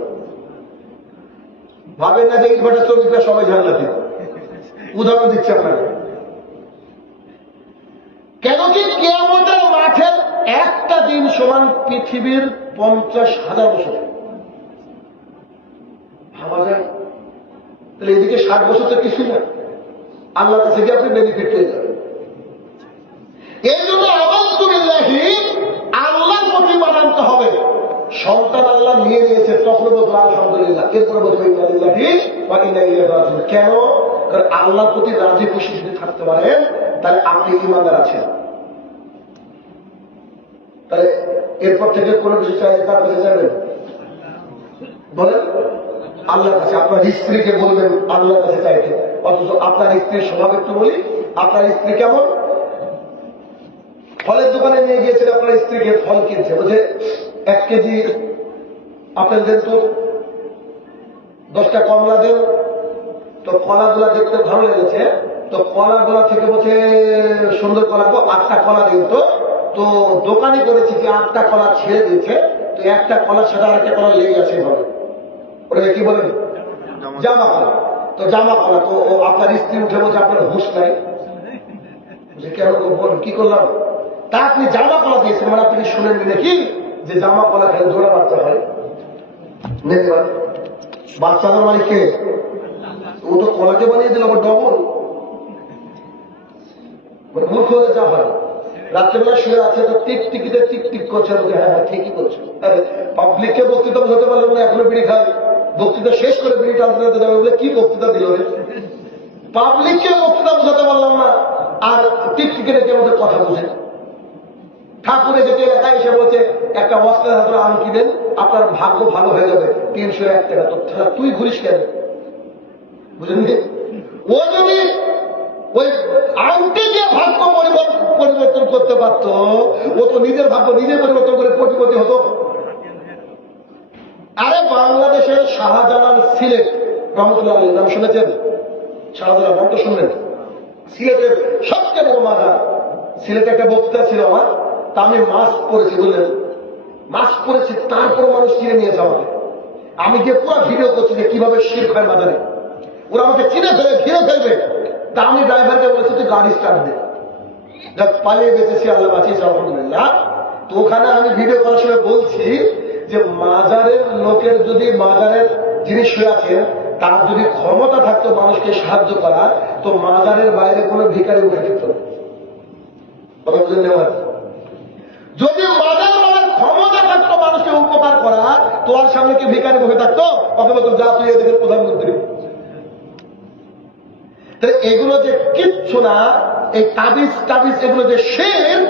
ভাবেন না যে ইট ভাটার শ্রমিকরা সবাই জান্নাতি। উদাহরণ দিচ্ছে আপনাকে। কেন কি কিয়ামতের মাঠের একটা দিন সমান পৃথিবীর 50,000 বছর। ভাবা যায়? তাহলে এদিকে 60 বছর তো কিছুই না, আল্লাহর কাছে গিয়ে আপনি বেনিফিট পেয়ে যাবেন। এই জন্য আলহামদুলিল্লাহি আল্লাহর প্রতি মানতে হবে। সন্তান আল্লাহ নিয়ে নিয়েছে, তখন বলবো আলহামদুলিল্লাহ, এরপরে বলবো ইন্নালিল্লাহি ওয়া ইন্না ইলাইহি রাজিউন। কেন? কারণ আল্লাহর প্রতি রাজি খুশি যদি থাকতে পারেন, তাহলে আপনি ইমানদার আছেন। তাহলে এরপর থেকে কোনো কিছু চাইলে কার কাছে চাইবেন? বলেন আল্লাহর কাছে। আপনার স্ত্রীকে বলবেন আল্লাহর কাছে চাইতে, অথচ আপনার স্ত্রীর স্বভাব একটু বলি। আপনার স্ত্রী কেমন? ফলের দোকানে নিয়ে গিয়েছিল আপনার স্ত্রীকে, ফল কিনছে, বলছে 1 কেজি আপেল দেন তো, 10টা কমলা দেন, তো কলাগুলা দেখতে ভালো লেগেছে, তো কলাগুলা থেকে বলছে সুন্দর কলা, 8টা কলা দিন। তো দোকানে করেছি কি 8টা কলা ছেড়ে দিয়েছে, তো একটা কলার সাথে আরেকটা কলা লেগে আছে এভাবে, ওটা কি বলেন জামা কলা। তো জামা কলা, তো আপনার স্ত্রী উঠে বলছে আপনার হুঁশ নাই, কি করলাম? তা আপনি জামা কলা দিয়েছেন, মানে আপনি শুনেননি নাকি যে জামা কলা খেলে জোড়া বাচ্চা হয়? বাচ্চাদের মানে কে? ও তো কলাকে বানিয়ে দিল আবার ডবল, মানে মূর্খ হয়ে যা হয়। রাত্রেবেলা শুয়ে আছে, তো টিকটিকিতে টিকটিক করছে, হ্যাঁ হ্যাঁ ঠিকই করছে। পাবলিককে বক্তৃতা বোঝাতে পারলাম না, এখনো বিড়ি খায়, বক্তৃতা শেষ করে বিড়ি টানতে যাবে বলে কি বক্তৃতা দিল রে? পাবলিককে বক্তৃতা বোঝাতে পারলাম না, আর টিকটিকে রেখে আমাদের কথা বুঝে। ঠাকুরে যেতে এলাকায় এসে বলছে একটা অস্ত্রের হাতে আম কিনেন, আপনার ভাগ্য ভালো হয়ে যাবে, 301 টাকা। তো তুই ঘুরিস কেন? বুঝলেন? ও যদি ওই আংটি দিয়ে ভাগ্য পরিবর্তন করতে পারত, ও তো নিজের ভাগ্য নিজে পরিবর্তন করে কোটিপতি হতো। আরে বাংলাদেশের শাহজালাল সিলেট রহমতুল্লাহ নাম শুনেছেন? শাহজালাল নাম তো শুনলেন? সিলেটের সবচেয়ে বড় মাজার। সিলেটে একটা বক্তৃতা ছিল আমার, তা আমি মাস্ক পরেছি, বুঝলেন, মাস্ক পরেছি, তারপর মানুষ চিনে নিয়েছে আমাকে। আমি যে পুরো ভিডিও করছি যে কিভাবে শিরক হয় মাজারে, ওরা আমাকে চিনে ফেলে ঘিরে ফেলবে। তা আমি ড্রাইভারকে বলেছি তুই গাড়ি স্টার্ট দে, যা পালিয়ে বেঁচেছি, আল্লাহ বাঁচিয়েছে আলহামদুলিল্লাহ। তো ওখানে আমি ভিডিও করার সময় বলছি যে মাজারের লোকের যদি, মাজারের যিনি শুয়ে আছেন তার যদি ক্ষমতা থাকতো মানুষকে সাহায্য করার, তো মাজারের বাইরে কোনো ভিখারি উঠে যেত না। কথা বুঝলেন? যদি মাজার বলার ক্ষমতা থাকতো মানুষকে উপকার করার, তোমার সামনে কি ভিখারি বসে থাকতো? কথা বলতো যা তুই এদিকে প্রধানমন্ত্রী। এগুলো যে কিচ্ছু না, এই তাবিজ টাবিজ এগুলো যে শিরক,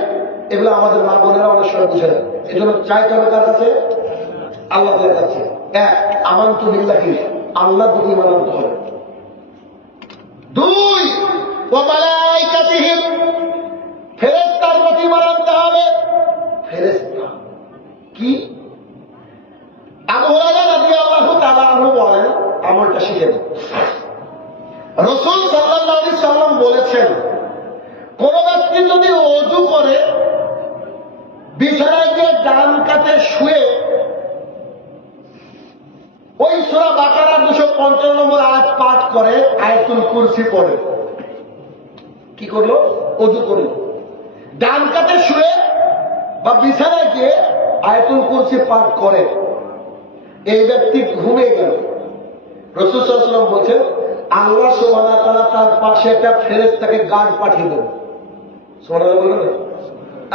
এগুলো আমাদের মা বোনেরা অনেক সময় বুঝে না। এই জন্য চাইতে হবে কার কাছে? আল্লাহর কাছে। এক, আমানতু বিল্লাহি, আল্লাহ প্রতি ঈমান আনতে হবে। 2, ওয়া মালাইকাতিহি, ফেরেশতার প্রতি ঈমান আনতে হবে। ফেরেশতা কি? আবু হুরায়রা রাদিয়াল্লাহু তাআলা আনহু বলেন, আমলটা শিখে নিন। রাসূল সাল্লাল্লাহু আলাইহি সাল্লাম বলেছেন, কোন ব্যক্তি যদি ওযু করে বিছানায় গিয়ে ডান কাতে শুয়ে ওই সূরা বাকারা 255 নম্বর আয়াত পাঠ করে, আয়াতুল কুরসি পড়ে, কি করলো? ওযু করলো। ডান কাতে শুয়ে বা বিছানায় গিয়ে আয়াতুল কুরসি পাঠ করে, এই ব্যক্তি ঘুমে গেল। রাসূল সাল্লাল্লাহু আলাইহি ওয়াসাল্লাম বলছেন, আল্লাহ সুবহানাহু ওয়া তাআলা তার পাশে একটা ফেরেশতাকে গার্ড পাঠিয়ে দেন। সুবহানাল্লাহ বলুন।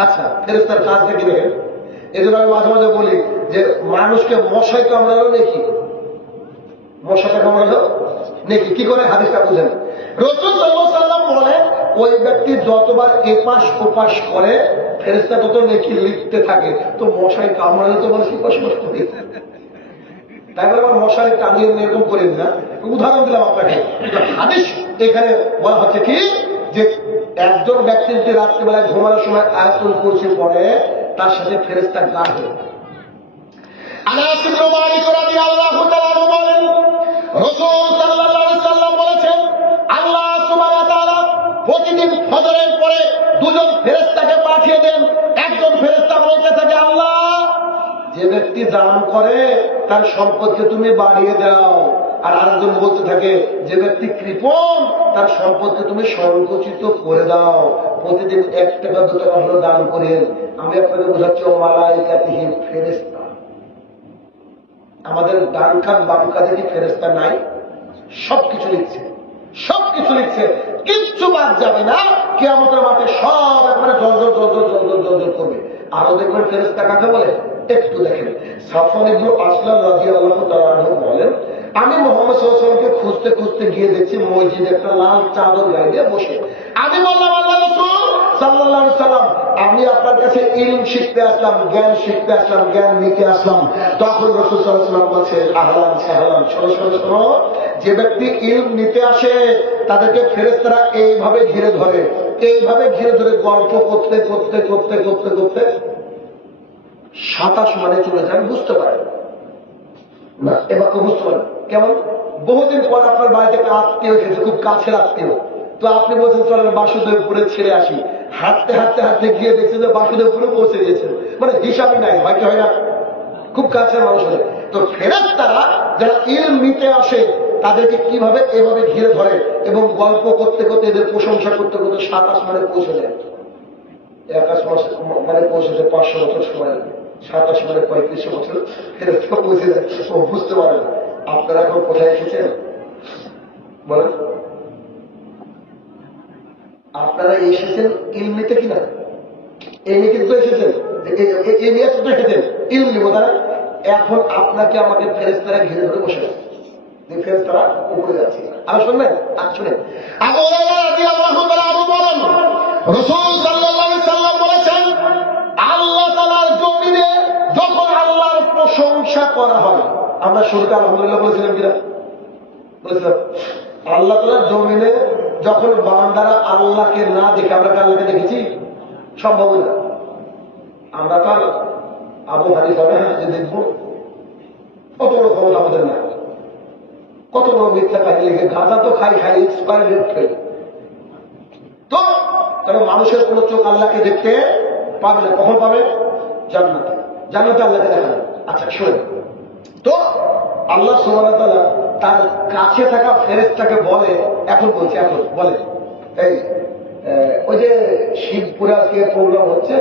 আচ্ছা, ফেরেশতার কাজটা কি দেখেন? এই জন্য আমি মাঝে মাঝে বলি যে মানুষকে মশাই কামড়ালো নাকি, মশাটা কামড়ালো নাকি, কি করে? হাদিসটা বুঝেন। রাসূল সাল্লাল্লাহু আলাইহি ওয়াসাল্লাম বলেন, ওই ব্যক্তি যতবার এপাশ ওপাশ করে ফেরেশতা তত নেকি লিখতে থাকে। তো মশাই কামড়ালে তো মানুষ এপাশ ওপাশ করে, তাই বলে আমার মশাই টাঙিয়ে এরকম করেন না। উদাহরণ দিলাম আপনাকে। হাদিস এখানে বলা হচ্ছে কি যে একজন ব্যক্তি যদি রাত্রিবেলায় ঘুমানোর সময় আয়াতুল কুরসি পড়ে, তার সাথে ফেরেশতা গার্ড হয়। আনাস ইবনে মালিক রাদিয়াল্লাহু তাআলা বলেন, রাসূল সাল্লাল্লাহু আলাইহি সাল্লাম বলেছেন, আল্লাহ সুবহানাহু ওয়া তাআলা প্রতিদিন ফজরের পরে দুজন ফেরেশতাকে পাঠিয়ে দেন। একজন ফেরেশতা বলতে থাকে, আল্লাহ, যে ব্যক্তি দান করে তার সম্পদকে তুমি বাড়িয়ে দাও। আর আরেকজন বলতে থাকে, যে ব্যক্তি কৃপণ তার সম্পদকে তুমি সংকুচিত করে দাও। প্রতিদিন 1 টাকা 2 টাকা হলো দান করেন। আমি আপনাকে বোঝাচ্ছি, ও মালাইকাতিহি, ফেরেশতা। আমাদের ডান কাঁধ বাম কাঁধে কি ফেরেশতা নাই? সবকিছু লিখছে, সবকিছু লিখছে, কিচ্ছু বাদ যাবে না। কিয়ামতের মাঠে সব একবারে জলজল জলজল জলজল জলজল করবে। আরো দেখবেন ফেরেশতা কাকে বলে, একটু দেখেন। সাফওয়ান ইবনে আসলাম রাদিয়াল্লাহু তাআলা আনহু বলেন, আমি মুহাম্মদ সাল্লাল্লাহু আলাইহি ওয়াসাল্লামকে খুঁজতে খুঁজতে গিয়ে দেখছি মসজিদে একটা লাল চাদর গায়ে দিয়ে বসে। আমি বললাম, আল্লাহ রাসূল সাল্লাল্লাহু আলাইহি ওয়াসাল্লাম, আমি আপনার কাছে ইলম শিখতে আসলাম, জ্ঞান শিখতে আসলাম, জ্ঞান নিতে আসলাম। তখন রাসূল সাল্লাল্লাহু আলাইহি ওয়াসাল্লাম বলছে, আহলান সাহলান, শোনো শোনো শোনো, যে ব্যক্তি ইলম নিতে আসে তাদেরকে ফেরেশতারা এইভাবে ঘিরে ধরে, এইভাবে ঘিরে ধরে গল্প করতে করতে করতে করতে করতে 27 মানে চলে যায়। বুঝতে পারে না, এবার বুঝতে পারে কেমন? বহুদিন পর আপনার বাড়িতে একটা আত্মীয় এসেছে, খুব কাছের আত্মীয়। তো আপনি বলছেন চলেন বাসুদেবপুরে ছেড়ে আসি। হাঁটতে হাঁটতে হাঁটতে গিয়ে দেখছেন যে বাসুদেবপুরে পৌঁছে দিয়েছেন, মানে হিসাবই নাই, হয় কি হয় না? খুব কাছের মানুষ হলে। তো ফেরেশতারা যারা ইলম নিতে আসে তাদেরকে কিভাবে এভাবে ঘিরে ধরে এবং গল্প করতে করতে এদের প্রশংসা করতে করতে 7 আসমানে পৌঁছে দেয়। 1 আসমানে পৌঁছেছে 500 বছর সময় লাগে, 7 আসমানে 35 বছর ফেরেশতা পৌঁছে যায়। ও বুঝতে পারে না। আপনারা এখন কোথায় এসেছেন বলেন? আপনারা এসেছেন ইলম নিতে কিনা? এই নিয়ে কিন্তু এসেছেন, এই নিয়ে তো এসেছেন ইলম নিব তারা। এখন আপনাকে আমাকে ফেরেশতারা ঘিরে ধরে বসে আছে, ফেরেশতারা উপরে যাচ্ছে। আর শুনবেন, আর শুনেন, আবু হুরায়রা রাদিয়াল্লাহু তাআলা আরো বলেন, রাসূল সাল্লাল্লাহু আলাইহি সাল্লাম বলেছেন, আল্লাহ তাআলার জমিনে যখন আল্লাহর প্রশংসা করা হয়, আমরা শুরুতে আলহামদুলিল্লাহ বলেছিলাম কিনা? বলেছিলাম। আল্লাহ তাআলার জমিনে যখন বান্দারা আল্লাহকে না দেখে, আমরা কি আল্লাহকে দেখেছি? সম্ভব না। আমরা তো আবু হানিফা যে দেখবো, কত বড় ক্ষমতা আমাদের না, কত বড় মিথ্যা কাহিনী লিখে, গাঁজা তো খাই খাই, এক্সপায়ার ডেট খাই। তো কারণ মানুষের কোন চোখ আল্লাহকে দেখতে পাবে না। কখন পাবে? জান্নাতে। জান্নাতে আল্লাহকে দেখা যাবে। আচ্ছা শোনেন তো, আল্লাহ সুবহানাহু ওয়া তাআলা তার কাছে থাকা ফেরেশতাকে বলে, এখন বলছে, এখন বলে, এই ওই যে শিবপুরে আজকে প্রোগ্রাম হচ্ছে,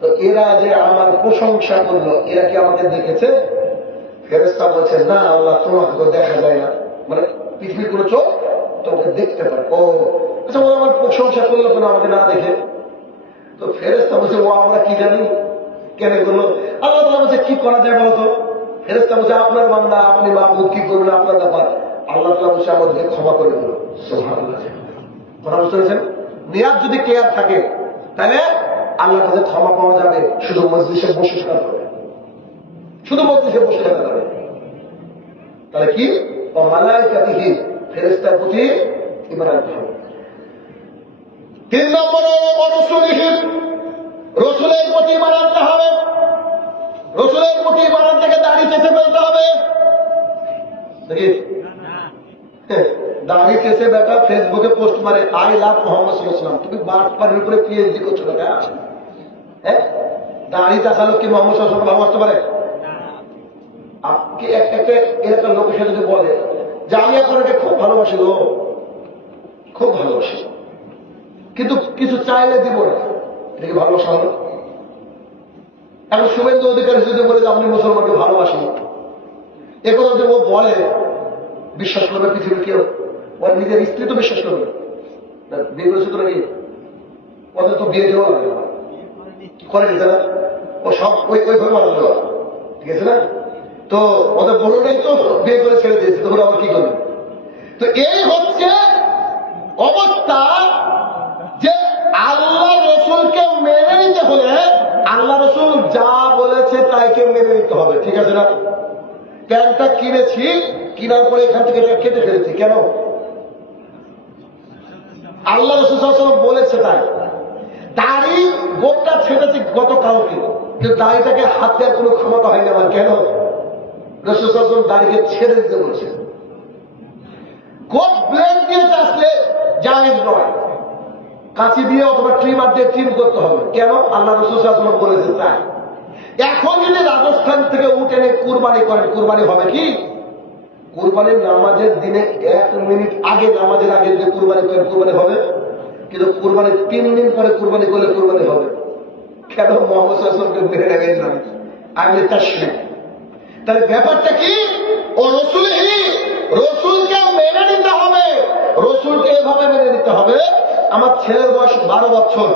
তো এরা যে আমার প্রশংসা করলো, এরা কি আমাকে দেখেছে? ফেরেশতা বলছে, না আল্লাহ, তোমাকে তো দেখা যায় না, মানে পৃথিবীর কোনো চোখ তোমাকে দেখতে পারে। ও আচ্ছা, ও আমার প্রশংসা করলো কেন আমাকে না দেখে? তো ফেরেশতা বলছে, ও আমরা কি জানি কেন করলো? আল্লাহ তাআলা বলছে, কি করা যায় বলতো? ফেরেশতা বলছে, আপনার বান্দা, আপনি মাহবুব, কি করবেন আপনার ব্যাপার। আল্লাহ তাআলা বলছে, আমাদেরকে ক্ষমা করে দিল। সুবহানাল্লাহ। কথা বুঝতে পেরেছেন? নিয়াত যদি ক্লিয়ার থাকে তাহলে আল্লাহর কাছে ক্ষমা পাওয়া যাবে, শুধু মজলিসে বসে থাকা যাবে, শুধু মজলিসে বসে থাকা যাবে। তাহলে কি? মালায়েকাতিহি, ফেরেশতার প্রতি ঈমান আনতে হবে। 3 নম্বর, রাসূলিহি, রাসূলের প্রতি ঈমান আনতে হবে। রাসূলের প্রতি ঈমান আনতে গেলে দাড়ি চেঁচে ফেলতে হবে নাকি? দাড়ি চেঁচে বেটা ফেসবুকে পোস্ট মারে, আই লাভ মুহাম্মদ সাল্লাল্লাহু আলাইহি ওয়াসাল্লাম। তুমি বাটপারের উপরে পিএইচডি করছো না? হ্যাঁ, দাড়ি চাষালো কি মোহাম্মদ সাল্লাল্লাহু আলাইহি ওয়াসাল্লাম ভালোবাসতে পারে? আপনি একটা এলাকার লোকের সাথে যদি বলে যে আমি এখন একে খুব ভালোবাসি, ও খুব ভালোবাসি, কিন্তু কিছু চাইলে দিব না, এটা কি ভালোবাসা হলো? এখন শুভেন্দু অধিকারী যদি বলে যে আপনি মুসলমানকে ভালোবাসি, এ কথা যদি ও বলে, বিশ্বাস করবে পৃথিবীর কেউ? ওর নিজের স্ত্রী তো বিশ্বাস করবে। বিয়ে করেছে তো নাকি? ওদের তো বিয়ে দেওয়া লাগে করে দিতে না, ও সব ওইভাবে মারা দেওয়া, ঠিক আছে না? তো ওদের বলুনই তো বিয়ে করে ছেড়ে দিয়েছে, তখন আবার কি করবে? তো এই হচ্ছে অবস্থা যে আল্লাহ রসুলকে মেনে নিতে হলে আল্লাহ রসুল যা বলেছে তাইকে মেনে নিতে হবে, ঠিক আছে না? প্যান্টটা কিনেছি, কিনার পরে এখান থেকে কেটে ফেলেছি, কেন? আল্লাহ রাসূল সাল্লাল্লাহু আলাইহি ওয়াসাল্লাম বলেছে তাই। দাড়ি গোপটা ছেড়েছি গতকালকে, কিন্তু দাড়িটাকে হাত দেওয়ার কোনো ক্ষমতা হয়নি আমার, কেন? রাসূল সাল্লাল্লাহু আলাইহি ওয়াসাল্লাম দাড়িকে ছেড়ে দিতে বলেছে। গোপ ব্লেড দিয়ে চাষলে জায়েজ নয়, কাঁচি দিয়ে অথবা ট্রিমার দিয়ে ট্রিম করতে হবে, কেন? আল্লাহ রাসূল সাল্লাল্লাহু আলাইহি ওয়াসাল্লাম বলেছে তাই। এখন যদি রাজস্থান থেকে উঠে এনে কুরবানি করেন, কুরবানি হবে কি? কুরবানির নামাজের দিনে 1 মিনিট আগে, নামাজের আগে যদি কুরবানি করেন কুরবানি হবে, কিন্তু কুরবানির 3 দিন পরে কুরবানি করলে কুরবানি হবে, কেন? মুহাম্মদ সাল্লাল্লাহু আলাইহি ওয়াসাল্লামকে মেনে নেবেন না, আমি তাশরিক। তাহলে ব্যাপারটা কি? ও রাসূলই, রাসূলকে মেনে নিতে হবে, রাসূলকে এভাবে মেনে নিতে হবে। আমার ছেলের বয়স 12 বছর,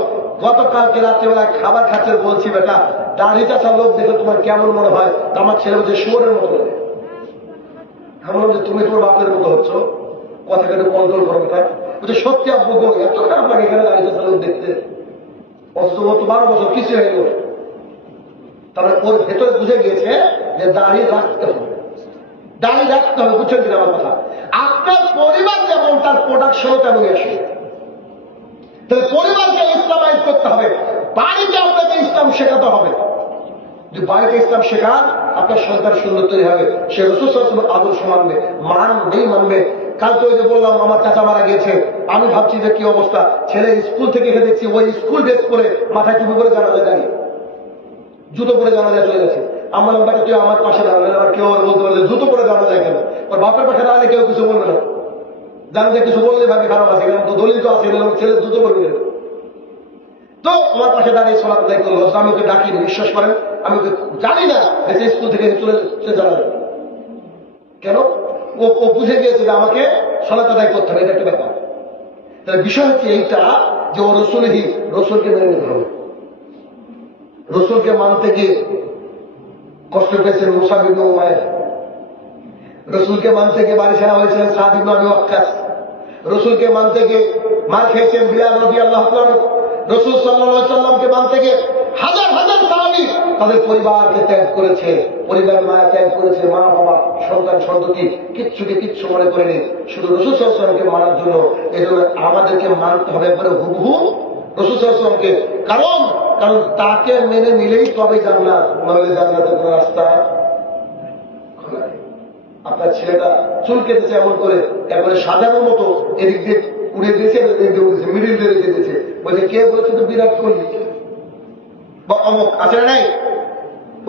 গতকালকে রাত্রিবেলায় খাবার খাচ্ছে, বলছি বেটা দাড়ি চাষা লোক দেখে তোমার কেমন মনে হয়? আমার ছেলে বলছে শুয়োরের মতো লাগে। আমি বললাম যে তুমি তোমার বাপের মতো হচ্ছ, কথাকে কন্ট্রোল করো কথা। বলছে সত্যি আব্বু গো, এত খারাপ লাগে এখানে দাড়ি চাষা লোক দেখতে, অথচ 12 বছর কিছু হয়ে গেল। তারপরে ওর ভেতরে বুঝে গিয়েছে যে দাড়ি রাখতে হবে, দাড়ি রাখতে হবে। বুঝছেন কিনা আমার কথা? আপনার পরিবার যেমন তার প্রোডাকশনও তেমনই আসে। তাহলে পরিবারকে ইসলামাইজ করতে হবে, বাড়িতে আপনাকে ইসলাম শেখাতে হবে। যদি বাড়িতে ইসলাম শেখান, আপনার সন্তান সুন্দর তৈরি হবে, সে রাসূল সাল্লাল্লাহু আলাইহি ওয়াসাল্লাম আদর্শ মানবে, মানবে। কালকে ওই যে বললাম আমার চাচা মারা গিয়েছে, আমি ভাবছি যে কি অবস্থা, ছেলে স্কুল থেকে এসে দেখছি ওই স্কুল ড্রেস পরে মাথায় টুপি করে জানাজায় দাঁড়িয়ে, জুতো পরে জানাজায় চলে গেছে। আমার ব্যাপারে তুই আমার পাশে দাঁড়ালে, আবার কেউ বলতে পারলে জুতো পরে জানা যায় কেন, ওর বাপের পাশে দাঁড়ালে কেউ কিছু বলবে না, জানা যায় কিছু বললে ভাবি খারাপ আছে, তো দলিল তো আছে, ছেলে জুতো পরে গেল। তো আমার পাশে দাঁড়িয়ে সালাত আদায় করলো, আমি ওকে ডাকিনি, বিশ্বাস করেন আমি ওকে জানি না স্কুল থেকে চলে জানা যায় কেন, ও বুঝে গিয়েছে যে আমাকে সালাত আদায় করতে হবে, এটা একটা ব্যাপার। তাহলে বিষয় হচ্ছে এইটা যে ও রসুলই, রসুলকে মেনে নিতে হবে। রসুলকে মানতে গিয়ে কষ্ট পেয়েছেন মুসাব ইবনে উমাইর, রসুলকে মানতে গিয়ে বাড়ি ছাড়া হয়েছিলেন সাদ ইবনে আবি ওয়াক্কাস, রসুলকে মানতে গিয়ে মার খেয়েছেন বিলাল রাদিয়াল্লাহু তাআলা, রসুল সাল্লাল্লাহু আলাইহি সাল্লামকে মানতে গিয়ে হাজার হাজার সাহাবী তাদের পরিবারকে ত্যাগ করেছে, পরিবার মায়া ত্যাগ করেছে, মা বাবা সন্তান সন্ততি কিচ্ছু মনে করেনি, শুধু রসুল সাল্লাল্লাহু আলাইহি সাল্লামকে মানার জন্য। এই জন্য আমাদেরকে মানতে হবে একবারে হুবহু রসুল সাল্লাল্লাহু আলাইহি সাল্লামকে, কারণ তাকে মেনে নিলেই তবে জান্নাত, নইলে জান্নাতের কোনো রাস্তা খোলা নেই। আপনার ছেলেটা চুল কেটেছে এমন করে একবারে সাজানোর মতো, এদিক দিয়ে উড়ে দিয়েছে, মিডিল দিয়ে রেখে দিয়েছে, বলছে কে বলেছে তো বিরাট কোহলি বা অমুক আছে না নাই,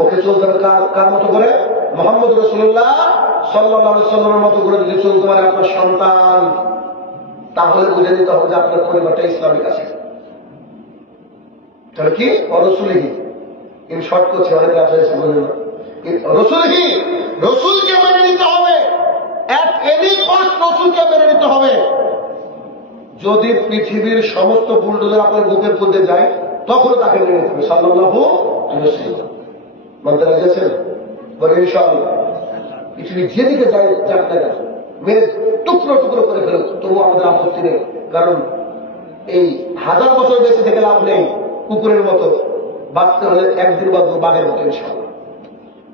ওকে চলতে হবে কার মতো করে, মুহাম্মদ রাসূলুল্লাহ সাল্লাল্লাহু আলাইহি ওয়াসাল্লামের মতো করে যদি চলতে পারে আপনার সন্তান, তাহলে বুঝে নিতে হবে যে আপনার পরিবারটা ইসলামিক আছে। তাহলে কি রসুলহি, ইন শর্ট করছে অনেক রাত হয়েছে, রসুলহি, রসুলকে মেনে নিতে হবে, এক এনি কষ্ট রসুলকে মেনে নিতে হবে। যদি পৃথিবীর সমস্ত বুলডোজার আপনার বুকের মধ্যে যায় তখন তাকে মেনে নিতে হবে সাল্লাল্লাহু আলাইহি ওয়াসাল্লাম। মানতে রাজিয়েছেন? বলে ইনশাআল্লাহ। পৃথিবী যেদিকে যায় যাক না কেন, মেরে টুকরো টুকরো করে ফেলো, তবু আমাদের আপত্তি নেই, কারণ এই হাজার বছর বেঁচে থেকে লাভ নেই, কুকুরের মতো বাঁচতে হলে একদিন বাঁচবো বাঘের মতো ইনশাআল্লাহ।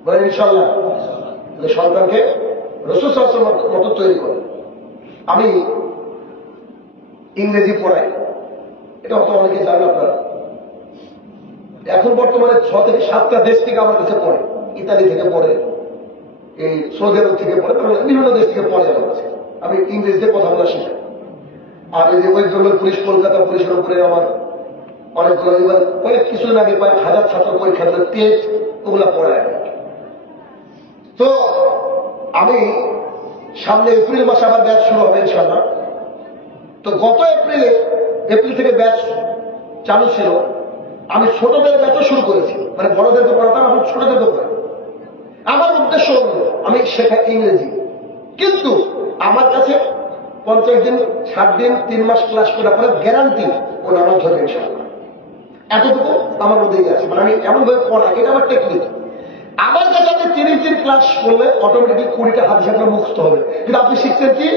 বলে ইনশাআল্লাহ। সন্তানকে রাসূল সাল্লাল্লাহু আলাইহি ওয়াসাল্লামের মতো তৈরি করে। আমি ইংরেজি পড়াই, এটা হয়তো অনেকে জানেন আপনারা, এখন বর্তমানে 6 থেকে 7টা দেশ থেকে আমার কাছে পড়ে, ইতালি থেকে পড়ে, এই সৌদি আরব থেকে পড়ে, বিভিন্ন দেশ থেকে পড়ে আমার কাছে। আমি ইংরেজিতে কথা বলা শিখাই। আর এই যে ওয়েস্ট বেঙ্গল পুলিশ, কলকাতা পুলিশের উপরে আমার অনেকগুলো, এবার অনেক কিছুদিন আগে কয়েক হাজার ছাত্র পরীক্ষা দিল, টেস্ট ওগুলা পড়ায়। তো আমি সামনে এপ্রিল মাসে আবার ব্যাচ শুরু হবে ইনশাআল্লাহ। তো গত এপ্রিল থেকে ব্যাচ চালু ছিল, আমি ছোটদের ব্যাচও শুরু করেছি, মানে বড়দেরকে পড়াতাম, এখন ছোটদেরকে পড়াই। আমার উদ্দেশ্য হল আমি শেখাই ইংরেজি, কিন্তু আমার কাছে 50 দিন 60 দিন 3 মাস ক্লাস করার পরে গ্যারান্টি ও নামাজ ধরবে ইনশাআল্লাহ। এতটুকু আমার মধ্যেই আছে, মানে আমি এমন ভাবে পড়াই, এটা আমার টেকনিক। আমার কাছে আপনি 30 দিন ক্লাস করলে অটোমেটিকলি 20টা হাদিস আপনার মুখস্থ হবে, কিন্তু আপনি শিখছেন কি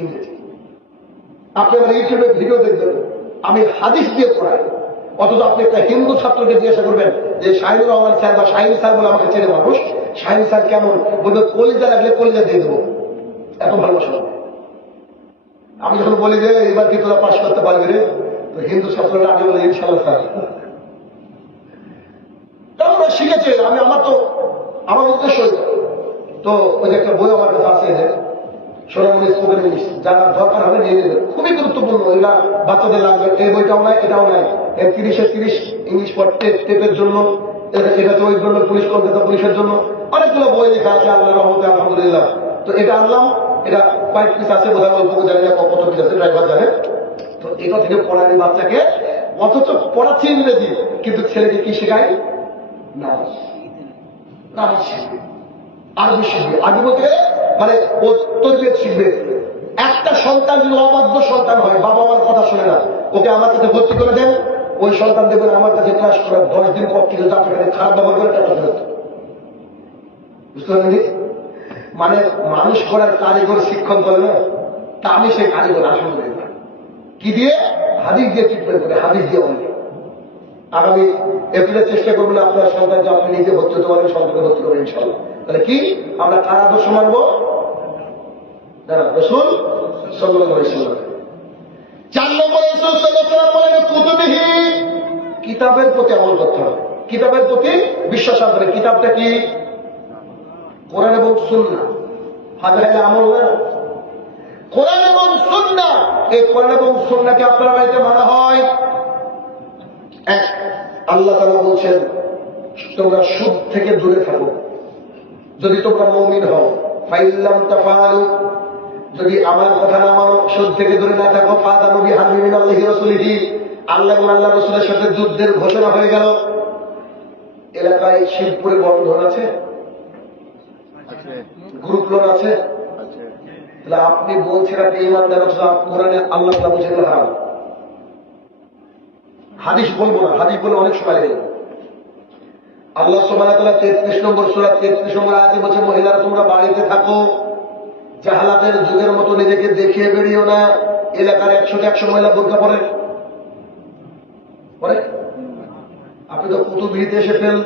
ইংরেজি। আপনি আমার ইউটিউবে ভিডিও দেখবেন, আমি হাদিস দিয়ে পড়াই, অথচ আপনি একটা হিন্দু ছাত্রকে জিজ্ঞাসা করবেন যে শাহিনুর রহমান স্যার বা শাহিন স্যার বলে আমাকে চেনে মানুষ, শাহিন স্যার কেমন, বলবে কলিজা লাগলে কলিজা দিয়ে দেবো, এত ভালোবাসা। আমি যখন বলি যে এবার কি তোরা পাশ করতে পারবি রে, তো হিন্দু ছাত্ররা আগে বলে ইনশাআল্লাহ স্যার। তারা শিখেছে, আমি আমার উদ্দেশ্য। তো ওই যে একটা বই আমার কাছে আছে, যে সোনামণি স্পোকেন ইংলিশ, যারা দরকার হবে নিয়ে নেবে, খুবই গুরুত্বপূর্ণ, এগুলা বাচ্চাদের লাগবে। এই বইটাও নাই, এটাও নাই, 30-30 ইংলিশ টেপের জন্য, এটা তো ওই জন্য পুলিশ, কলকাতা পুলিশের জন্য অনেকগুলো বই লেখা আছে আল্লাহ রহমতে, আলহামদুলিল্লাহ। তো এটা আনলাম, এটা কয়েক পিস আছে, বোধহয় অল্প জানি না কত পিস আছে, ড্রাইভার জানে। তো এটা থেকে পড়ানি বাচ্চাকে, অথচ পড়াচ্ছি ইংরেজি, কিন্তু ছেলেকে কি শেখায়, নামাজ শিখবে, আরবি শিখবে। আরবি বলতে মানে ও তরবিয়ত শিখবে। একটা সন্তান যদি অবাধ্য সন্তান হয়, বাবা মার কথা শুনে না, ওকে আমার কাছে ভর্তি করে দেন, ওই সন্তান দেখবেন আমার কাছে ক্লাস করার 10 দিন পর থেকে আপনার কাছে খারাপ ব্যবহার করে টাকা ফেরত। বুঝতে পারেন? মানে মানুষ করার কারিগর শিক্ষক বলে না, তা আমি সেই কারিগর আলহামদুলিল্লাহ। কি দিয়ে? হাদিস দিয়ে ট্রিটমেন্ট করে, হাদিস দিয়ে অনেক। আগামী এপ্রিলে চেষ্টা করবেন আপনার সন্তানকে আপনি নিজে ভর্তি হতে পারবেন, সন্তানকে ভর্তি করবেন ইনশাআল্লাহ। তাহলে কি আমরা কার আদর্শ মানবো? রাসূল সাল্লাল্লাহু আলাইহি ওয়াসাল্লাম। 4 নম্বরে রাসূল সাল্লাল্লাহু আলাইহি ওয়াসাল্লাম বলেন কুতুবিহি, কিতাবের প্রতি আমল করতে হবে। কিতাবের প্রতি বিশ্বাস আনতে। কিতাবটা কি? কোরআন এবং সুন্নাহ। হাতে হাতে আমল না, কোরআন এবং সুন্নাহ। এই কোরআন এবং সুন্নাহকে আপনার বাড়িতে মানা হয়। এক, আল্লাহ তাআলা বলছেন তোমরা সুদ থেকে দূরে থাকো যদি তোমরা মুমিন হও। ফাইল্লাম তাফআলু, যদি আমার কথা না মানো, সুদ থেকে দূরে না থাকো, ফাদানু বিহারবিন মিনাল্লাহি ওয়া রাসূলিহি, আল্লাহ এবং আল্লাহ রাসূলের সাথে যুদ্ধের ঘোষণা হয়ে গেল। এলাকায় শিবপুরে বন্ধন আছে, গ্রুপ লোন আছে, তাহলে আপনি বলছেন আপনি ইমানদার, কোরআনে আল্লাহ তাআলা বলছেন হারাম। হাদিস বলবো না, হাদিস বলে অনেক সময় লেগে যাবে। আল্লাহ সুবহানাহু ওয়া তাআলা 33 নম্বর সূরা 33 নম্বর আয়াতে বলছে মহিলারা তোমরা বাড়িতে থাকো, জাহালাতের যুগের মতো নিজেকে দেখিয়ে বেরিয়েও না। এলাকার 100 মহিলা বোরকা পরে পরে, আপনি তো কুতুবহিতে এসে ফেল।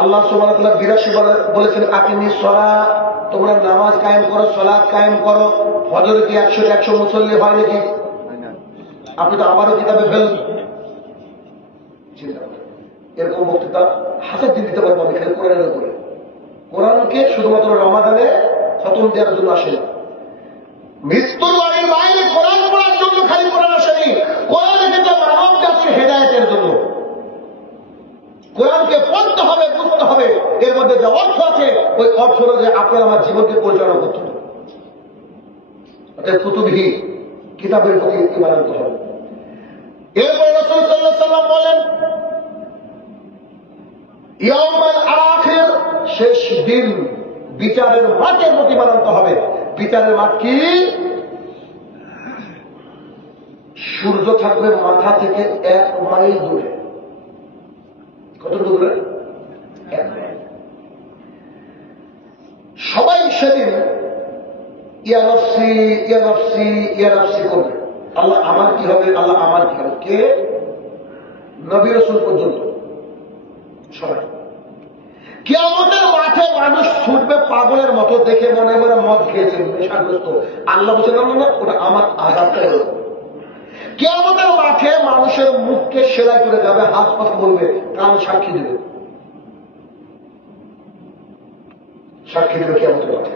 আল্লাহ সুবহানাহু ওয়া তাআলা 82 বলেছেন আকিমিস সালাত, তোমরা নামাজ কায়েম করো, সালাত কায়েম করো। ফজরে কি 100 মুসল্লি হয় নাকি? আপনি তো আবারও কিতাবে ফেল। এরকম বক্তৃতা হাজার দিন দিতে পারবো আমি, খালি কোরআনের উপরে। কোরআনকে শুধুমাত্র রমাদানে খতম দেওয়ার জন্য আসেনি, মৃত্যুর বাড়ির বাইরে কোরআন পড়ার জন্য খালি কোরআন আসেনি। কোরআন কিন্তু মানব জাতির হেদায়েতের জন্য। কোরআনকে পড়তে হবে, বুঝতে হবে, এর মধ্যে যে অর্থ আছে ওই অর্থ অনুযায়ী আপনার আমার জীবনকে পরিচালনা করতে হবে। অর্থাৎ কুতুবহি কিতাবের প্রতি ঈমান আনতে হবে। এরপর রাসূল সাল্লাল্লাহু আলাইহি ওয়াসাল্লাম বলেন ইয়াউমুল আখির, শেষ দিন, বিচারের মাঠের প্রতি ঈমান আনতে হবে। বিচারের মাঠ কি? সূর্য থাকবে মাথা থেকে 1 মাইল দূরে। কত দূরে? 1 মাইল। সবাই সেদিন ইয়া নফসি ইয়া নফসি ইয়া নফসি করবে। আল্লাহ আমার কি হবে, আল্লাহ আমার কি হবে। কে? নবী রাসূল পর্যন্ত সবাই। কিয়ামতের মাঠে মানুষ ছুটবে পাগলের মতো, দেখে মনে মনে মদ খেয়েছে, নেশাগ্রস্ত। আল্লাহ বলছেন না, ওটা আমার আযাবটা হলো। কিয়ামতের মাঠে মানুষের মুখকে সেলাই করে যাবে, হাত কথা বলবে, কান সাক্ষী দেবে। সাক্ষী দেবে কিয়ামতের মাঠে।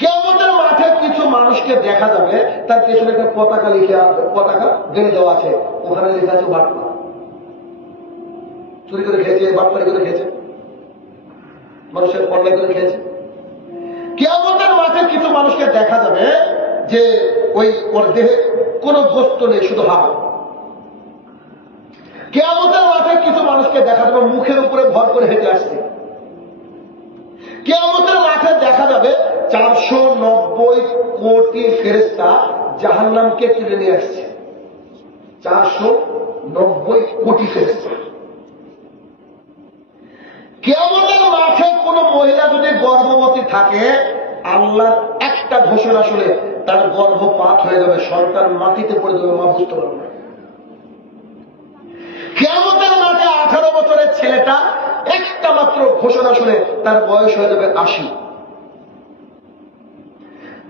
কিয়ামতের মাঠে কিছু মানুষকে দেখা যাবে, তার পেছনে একটা পতাকা লিখে, পতাকা গেড়ে দেওয়া আছে, ওখানে লেখা আছে বাটপা। চুরি করে খেয়েছে, বাটপারি করে খেয়েছে, মানুষের অন্যায় করে খেয়েছে। কিয়ামতের মাঠে কিছু মানুষকে দেখা যাবে যে ওই ওর দেহে কোনো গোস্ত নেই, শুধু হাড়। কিয়ামতের মাঠে কিছু মানুষকে দেখা যাবে মুখের উপরে ভর করে হেঁটে আসছে। কিয়ামতের মাঠে দেখা যাবে 490 কোটি ফেরেশতা জাহান্নামকে তুলে নিয়ে আসছে। 490 কোটি ফেরেশতা। কিয়ামতের মাঠে কোন মহিলা যদি গর্ভবতী থাকে, আল্লাহর একটা ঘোষণা শুনে তার গর্ভপাত হয়ে যাবে, সন্তান মাটিতে পড়ে যাবে, মা বুঝতে পারবে না। কিয়ামতের মাঠে 18 বছরের ছেলেটা একটা মাত্র ঘোষণা শুনে তার বয়স হয়ে যাবে 80।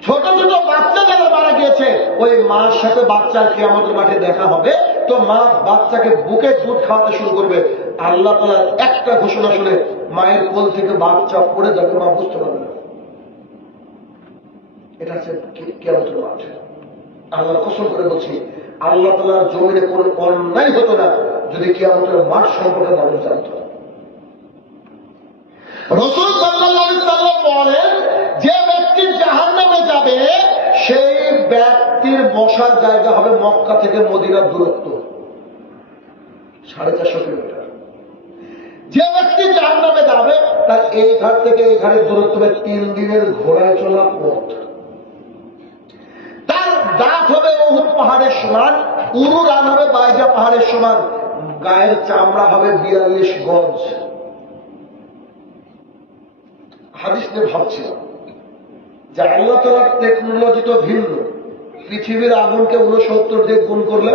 ছোট ছোট বাচ্চা যারা মারা গিয়েছে, ওই মার সাথে বাচ্চার কিয়ামতের মাঠে দেখা হবে, তো মা বাচ্চাকে বুকে দুধ খাওয়াতে শুরু করবে। আল্লাহ তাআলার একটা ঘোষণা শুনে মায়ের কোল থেকে বাচ্চা পড়ে যাবে, মা বুঝতে পারবে না। এটা হচ্ছে কিয়ামতের মাঠ। আল্লাহ কসম করে বলছি, আল্লাহ তাআলার জমিনে কোনো অন্যায় হতো না যদি কিয়ামতের মাঠ সম্পর্কে মানুষ জানত। রাসূল সাল্লাল্লাহু আলাইহি ওয়াসাল্লাম বলেন, যে ব্যক্তি জাহান্নামে যাবে সেই ব্যক্তির বসার জায়গা হবে মক্কা থেকে মদিনার দূরত্ব 450 কিলোমিটার। যে ব্যক্তি জাহান্নামে যাবে তার এই ঘাট থেকে এই ঘাটের দূরত্ব হবে 3 দিনের ঘোড়ায় চলা পথ। তার দাঁত হবে উহুদ পাহাড়ের সমান, উরু রান হবে বাইজা পাহাড়ের সমান, গায়ের চামড়া হবে 42 গজ। হাদিস নিয়ে ভাবছিলাম যে আল্লাহ তাআলার টেকনোলজি তো ভিন্ন। পৃথিবীর আগুনকে 69 দিয়ে গুণ করলে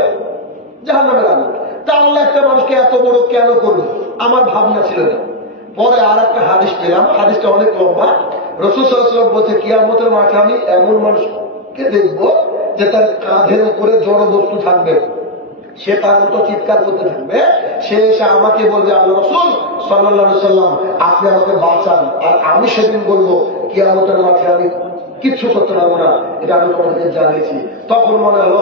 জাহান্নামের আগুন। তা আল্লাহ একটা মানুষকে এত বড় কেন করবে, আমার ভাবনা ছিল না। পরে আর একটা হাদিস পেলাম, হাদিসটা অনেক লম্বা। রাসূল সাল্লাল্লাহু আলাইহি ওয়াসাল্লাম বলছে, কিয়ামতের মাঠে আমি এমন মানুষকে দেখব যে তার কাঁধের উপরে জড় বস্তু থাকবে, সে তার মতো চিৎকার করতে থাকবে, সে এসে আমাকে বলবে আল্লাহ রাসূল সাল্লাল্লাহু আলাইহি সাল্লাম আপনি আমাকে বাঁচান, আর আমি সেদিন বলবো কিয়ামতের মাঠে আমি কিচ্ছু করতে পারবো না, এটা আমি তোমাদেরকে জানিয়েছি। তখন মনে হলো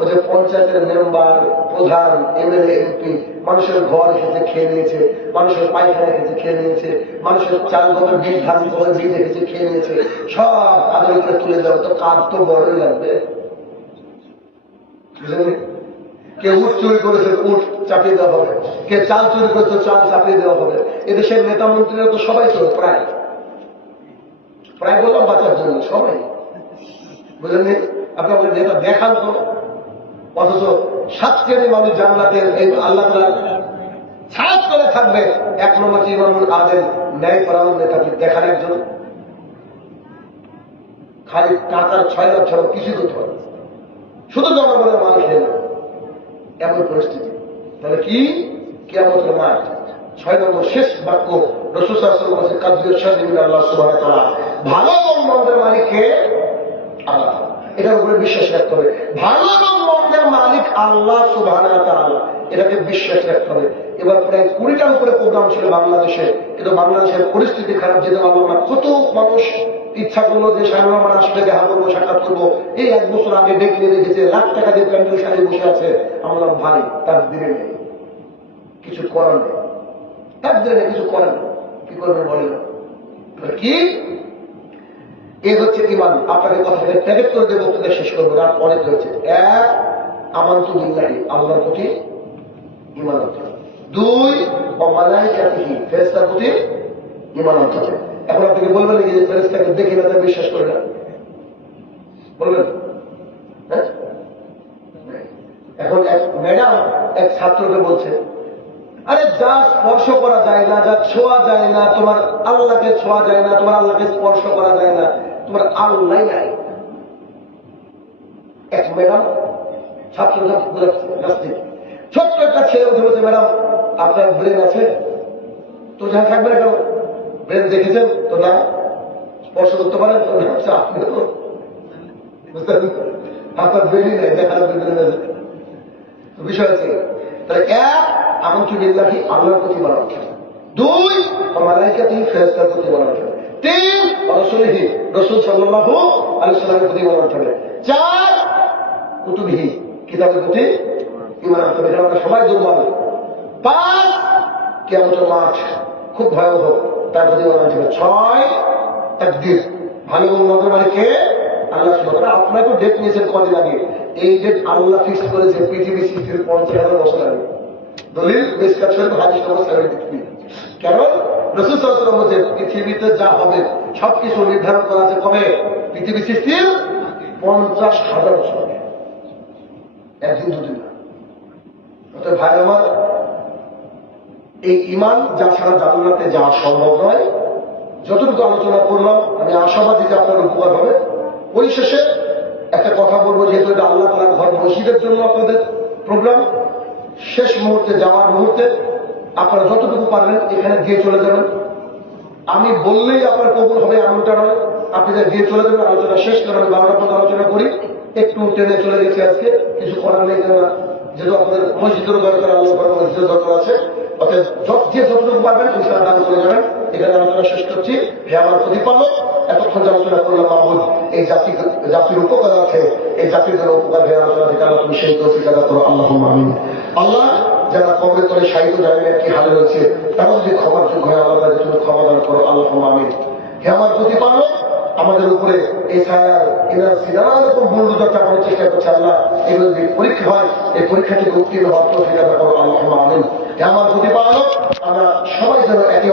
ওই যে পঞ্চায়েতের মেম্বার, প্রধান, এমএলএ, এমপি মানুষের ঘর এসেছে খেয়ে নিয়েছে, মানুষের পায়খানা এসেছে খেয়ে নিয়েছে, মানুষের চাল গমের বীজ, ধান গমের বীজ এসেছে খেয়ে নিয়েছে, সব তাদের উপরে তুলে দেওয়া, তো কাজ তো বড়ই লাগবে। বুঝলেন? কে উট চুরি করেছে, উট চাপিয়ে দেওয়া হবে, কে চাল চুরি করেছে, চাল চাপিয়ে দেওয়া হবে। এদেশের নেতা মন্ত্রীরা তো সবাই তো প্রায় বললাম বাঁচার জন্য সবাই, বুঝলেন? আপনি আমাদের নেতা দেখান তো, অথচ 7 শ্রেণী মানুষ জান্নাতের এই আল্লাহ তাআলা ছাড় করে থাকবে, 1 নম্বর ইমামুল আদেল ন্যায় পরায়ণ নেতা দেখান একজন, খালি টাকার 6 লাখ ছাড়া কিছু করতে পারে, শুধু জনগণের মাল খেয়ে নেবে, এমন পরিস্থিতি। তাহলে কি কিয়ামতের মাঠ 6 নম্বর শেষ বাক্য রাসূল সাল্লাল্লাহু আলাইহি ওয়াসাল্লাম বলেছেন কাদির শাদিন আল্লাহ সুবহানাহু ওয়া তাআলা, ভালো এবং মন্দের মালিক কে? আল্লাহ। এটার উপরে বিশ্বাস রাখতে হবে, ভালো এবং মন্দের মালিক আল্লাহ সুবহানাহু ওয়া তাআলা, এটাকে বিশ্বাস রাখতে হবে। এবার প্রায় 20টার উপরে প্রোগ্রাম ছিল বাংলাদেশে, কিন্তু বাংলাদেশের পরিস্থিতি খারাপ, যেতে পারবো না। কত মানুষ ইচ্ছা করলো যে সামনে আসলে দেখা করবো, সাক্ষাৎ করবো, এই 1 বছর আগে ডেকে রেখেছে, লাখ টাকা দিয়ে প্যান্ডেল সারিয়ে বসে আছে। আমরা ভাই তার দিনে নেই, কিছু করার নেই, তার দিনে কিছু করার নেই, কি করবেন বলেন? কি এ হচ্ছে ইমান। আপনাকে কথাকে প্যাকেট করে দিয়ে বক্তৃতা শেষ করবো, রাত অনেক হয়েছে। 1 আমানতু বিল্লাহি, আল্লাহর প্রতি ঈমান আনতে হবে। 2 ওয়া মালাইকাতিহি, ফেরেশতার প্রতি ঈমান আনতে হবে। এখন আপনাকে বলবেন যে ফেরেশতাকে দেখে না তাই বিশ্বাস করে না, বলবেন? হ্যাঁ, এখন এক ম্যাডাম এক ছাত্রকে বলছে, আরে যা স্পর্শ করা যায় না, যা ছোঁয়া যায় না, তোমার আল্লাহকে ছোঁয়া যায় না, তোমার আল্লাহকে স্পর্শ করা যায় না, তোমার আল্লাহ নাই। এক ম্যাডাম ছাত্ররা নাস্তিক, ছোট্ট একটা ছেলে উঠে বলছে, ম্যাডাম আপনার ব্রেন আছে? তো যা থাকবে না কেন, ব্রেন দেখেছেন তো? না। স্পর্শ করতে পারেন তো? আপনি তো বুঝতেন আপনার ব্রেনই নেই, দেখার ব্রেন আছে। বিষয় আছে। তাহলে 1 আমানতু বিল্লাহি, আল্লাহর প্রতি ঈমান আনতে হবে। 2 ওয়া মালাইকাতিহি, ফেরেশতার প্রতি ঈমান আনতে হবে। 3 ওয়া রাসূলিহি, রাসূল সাল্লাল্লাহু আলাইহি ওয়াসাল্লামের প্রতি ঈমান আনতে হবে। 4 কুতুবিহি, কিতাবের প্রতি ঈমান আনতে হবে। এটা আমরা সবাই দুর্বল। 5 কিয়ামতের মাঠ খুব ভয়াবহ, তার প্রতি ঈমান আনতে হবে। 6 তাকদীর, ভালো এবং মন্দের মালিক কে? আল্লাহ সুবহানাহু ওয়া তাআলা। আপনারা তো ডেট নিয়েছেন কদিন আগে, এই ডেট আল্লাহ ফিক্স করেছে পৃথিবী সৃষ্টির 50,000 বছর আগে। দলিল মিশকাত শরীফ হাদিস নম্বর 73। কেন? রাসূল সাল্লাল্লাহু আলাইহি ওয়াসাল্লাম বলেছেন পৃথিবীতে যা হবে সবকিছু নির্ধারণ করা আছে কবে? পৃথিবী সৃষ্টির 50,000 বছর আগে, একদিন দুদিন না। অতএব ভাই আমার, এই ঈমান যা ছাড়া জান্নাতে যাওয়া সম্ভব নয়। যতটুকু আলোচনা করলাম আমি আশাবাদী যে আপনার উপকার হবে। পরিশেষে একটা কথা বলবো, যেহেতু এটা আল্লাহ তাআলার ঘর, মসজিদের জন্য আপনাদের প্রোগ্রাম, শেষ মুহূর্তে যাওয়ার মুহূর্তে আপনারা যতটুকু পারবেন এখানে দিয়ে চলে যাবেন। আমি বললেই আপনার কবুল হবে এমনটা নয়, আপনি দিয়ে চলে যাবেন। আলোচনা শেষ করে আমি 12টা পর্যন্ত আলোচনা করি, একটু ট্রেনে চলে গেছি আজকে, কিছু করার নেই, যেহেতু আপনাদের মসজিদেরও দরকার, আল্লাহ মসজিদের দরকার আছে। অর্থাৎ যে যতটুকু পারবেন ইনশাআল্লাহ দান করে যাবেন। এখানে আলোচনা শেষ করছি। হে আমার প্রতিপালক, এতক্ষণ যে আলোচনা করলাম মাহবুব, এই জাতির উপকার আছে, এই জাতির জন্য উপকার হয়ে আলোচনা থেকে আল্লাহ তুমি সেই তৌফিক আদা করো, আল্লাহুম্মা আমিন। আল্লাহ, যারা কবরে তলে শায়িত জানেন কি হালে রয়েছে, তারা যদি ক্ষমার যোগ্য হয় আল্লাহ তুমি ক্ষমা দান করো, আল্লাহুম্মা আমিন। হে আমার প্রতিপালক, আমাদের উপরে এই ছায়ার এনার সিনার উপর বুলডোজার চাপানোর চেষ্টা করছে, আল্লাহ এগুলো যদি পরীক্ষা হয়, এই পরীক্ষা থেকে উত্তীর্ণ হওয়ার তৌফিক আদা করো, আল্লাহুম্মা আমিন। হে আমার প্রতিপালক, আমরা সবাই যেন একে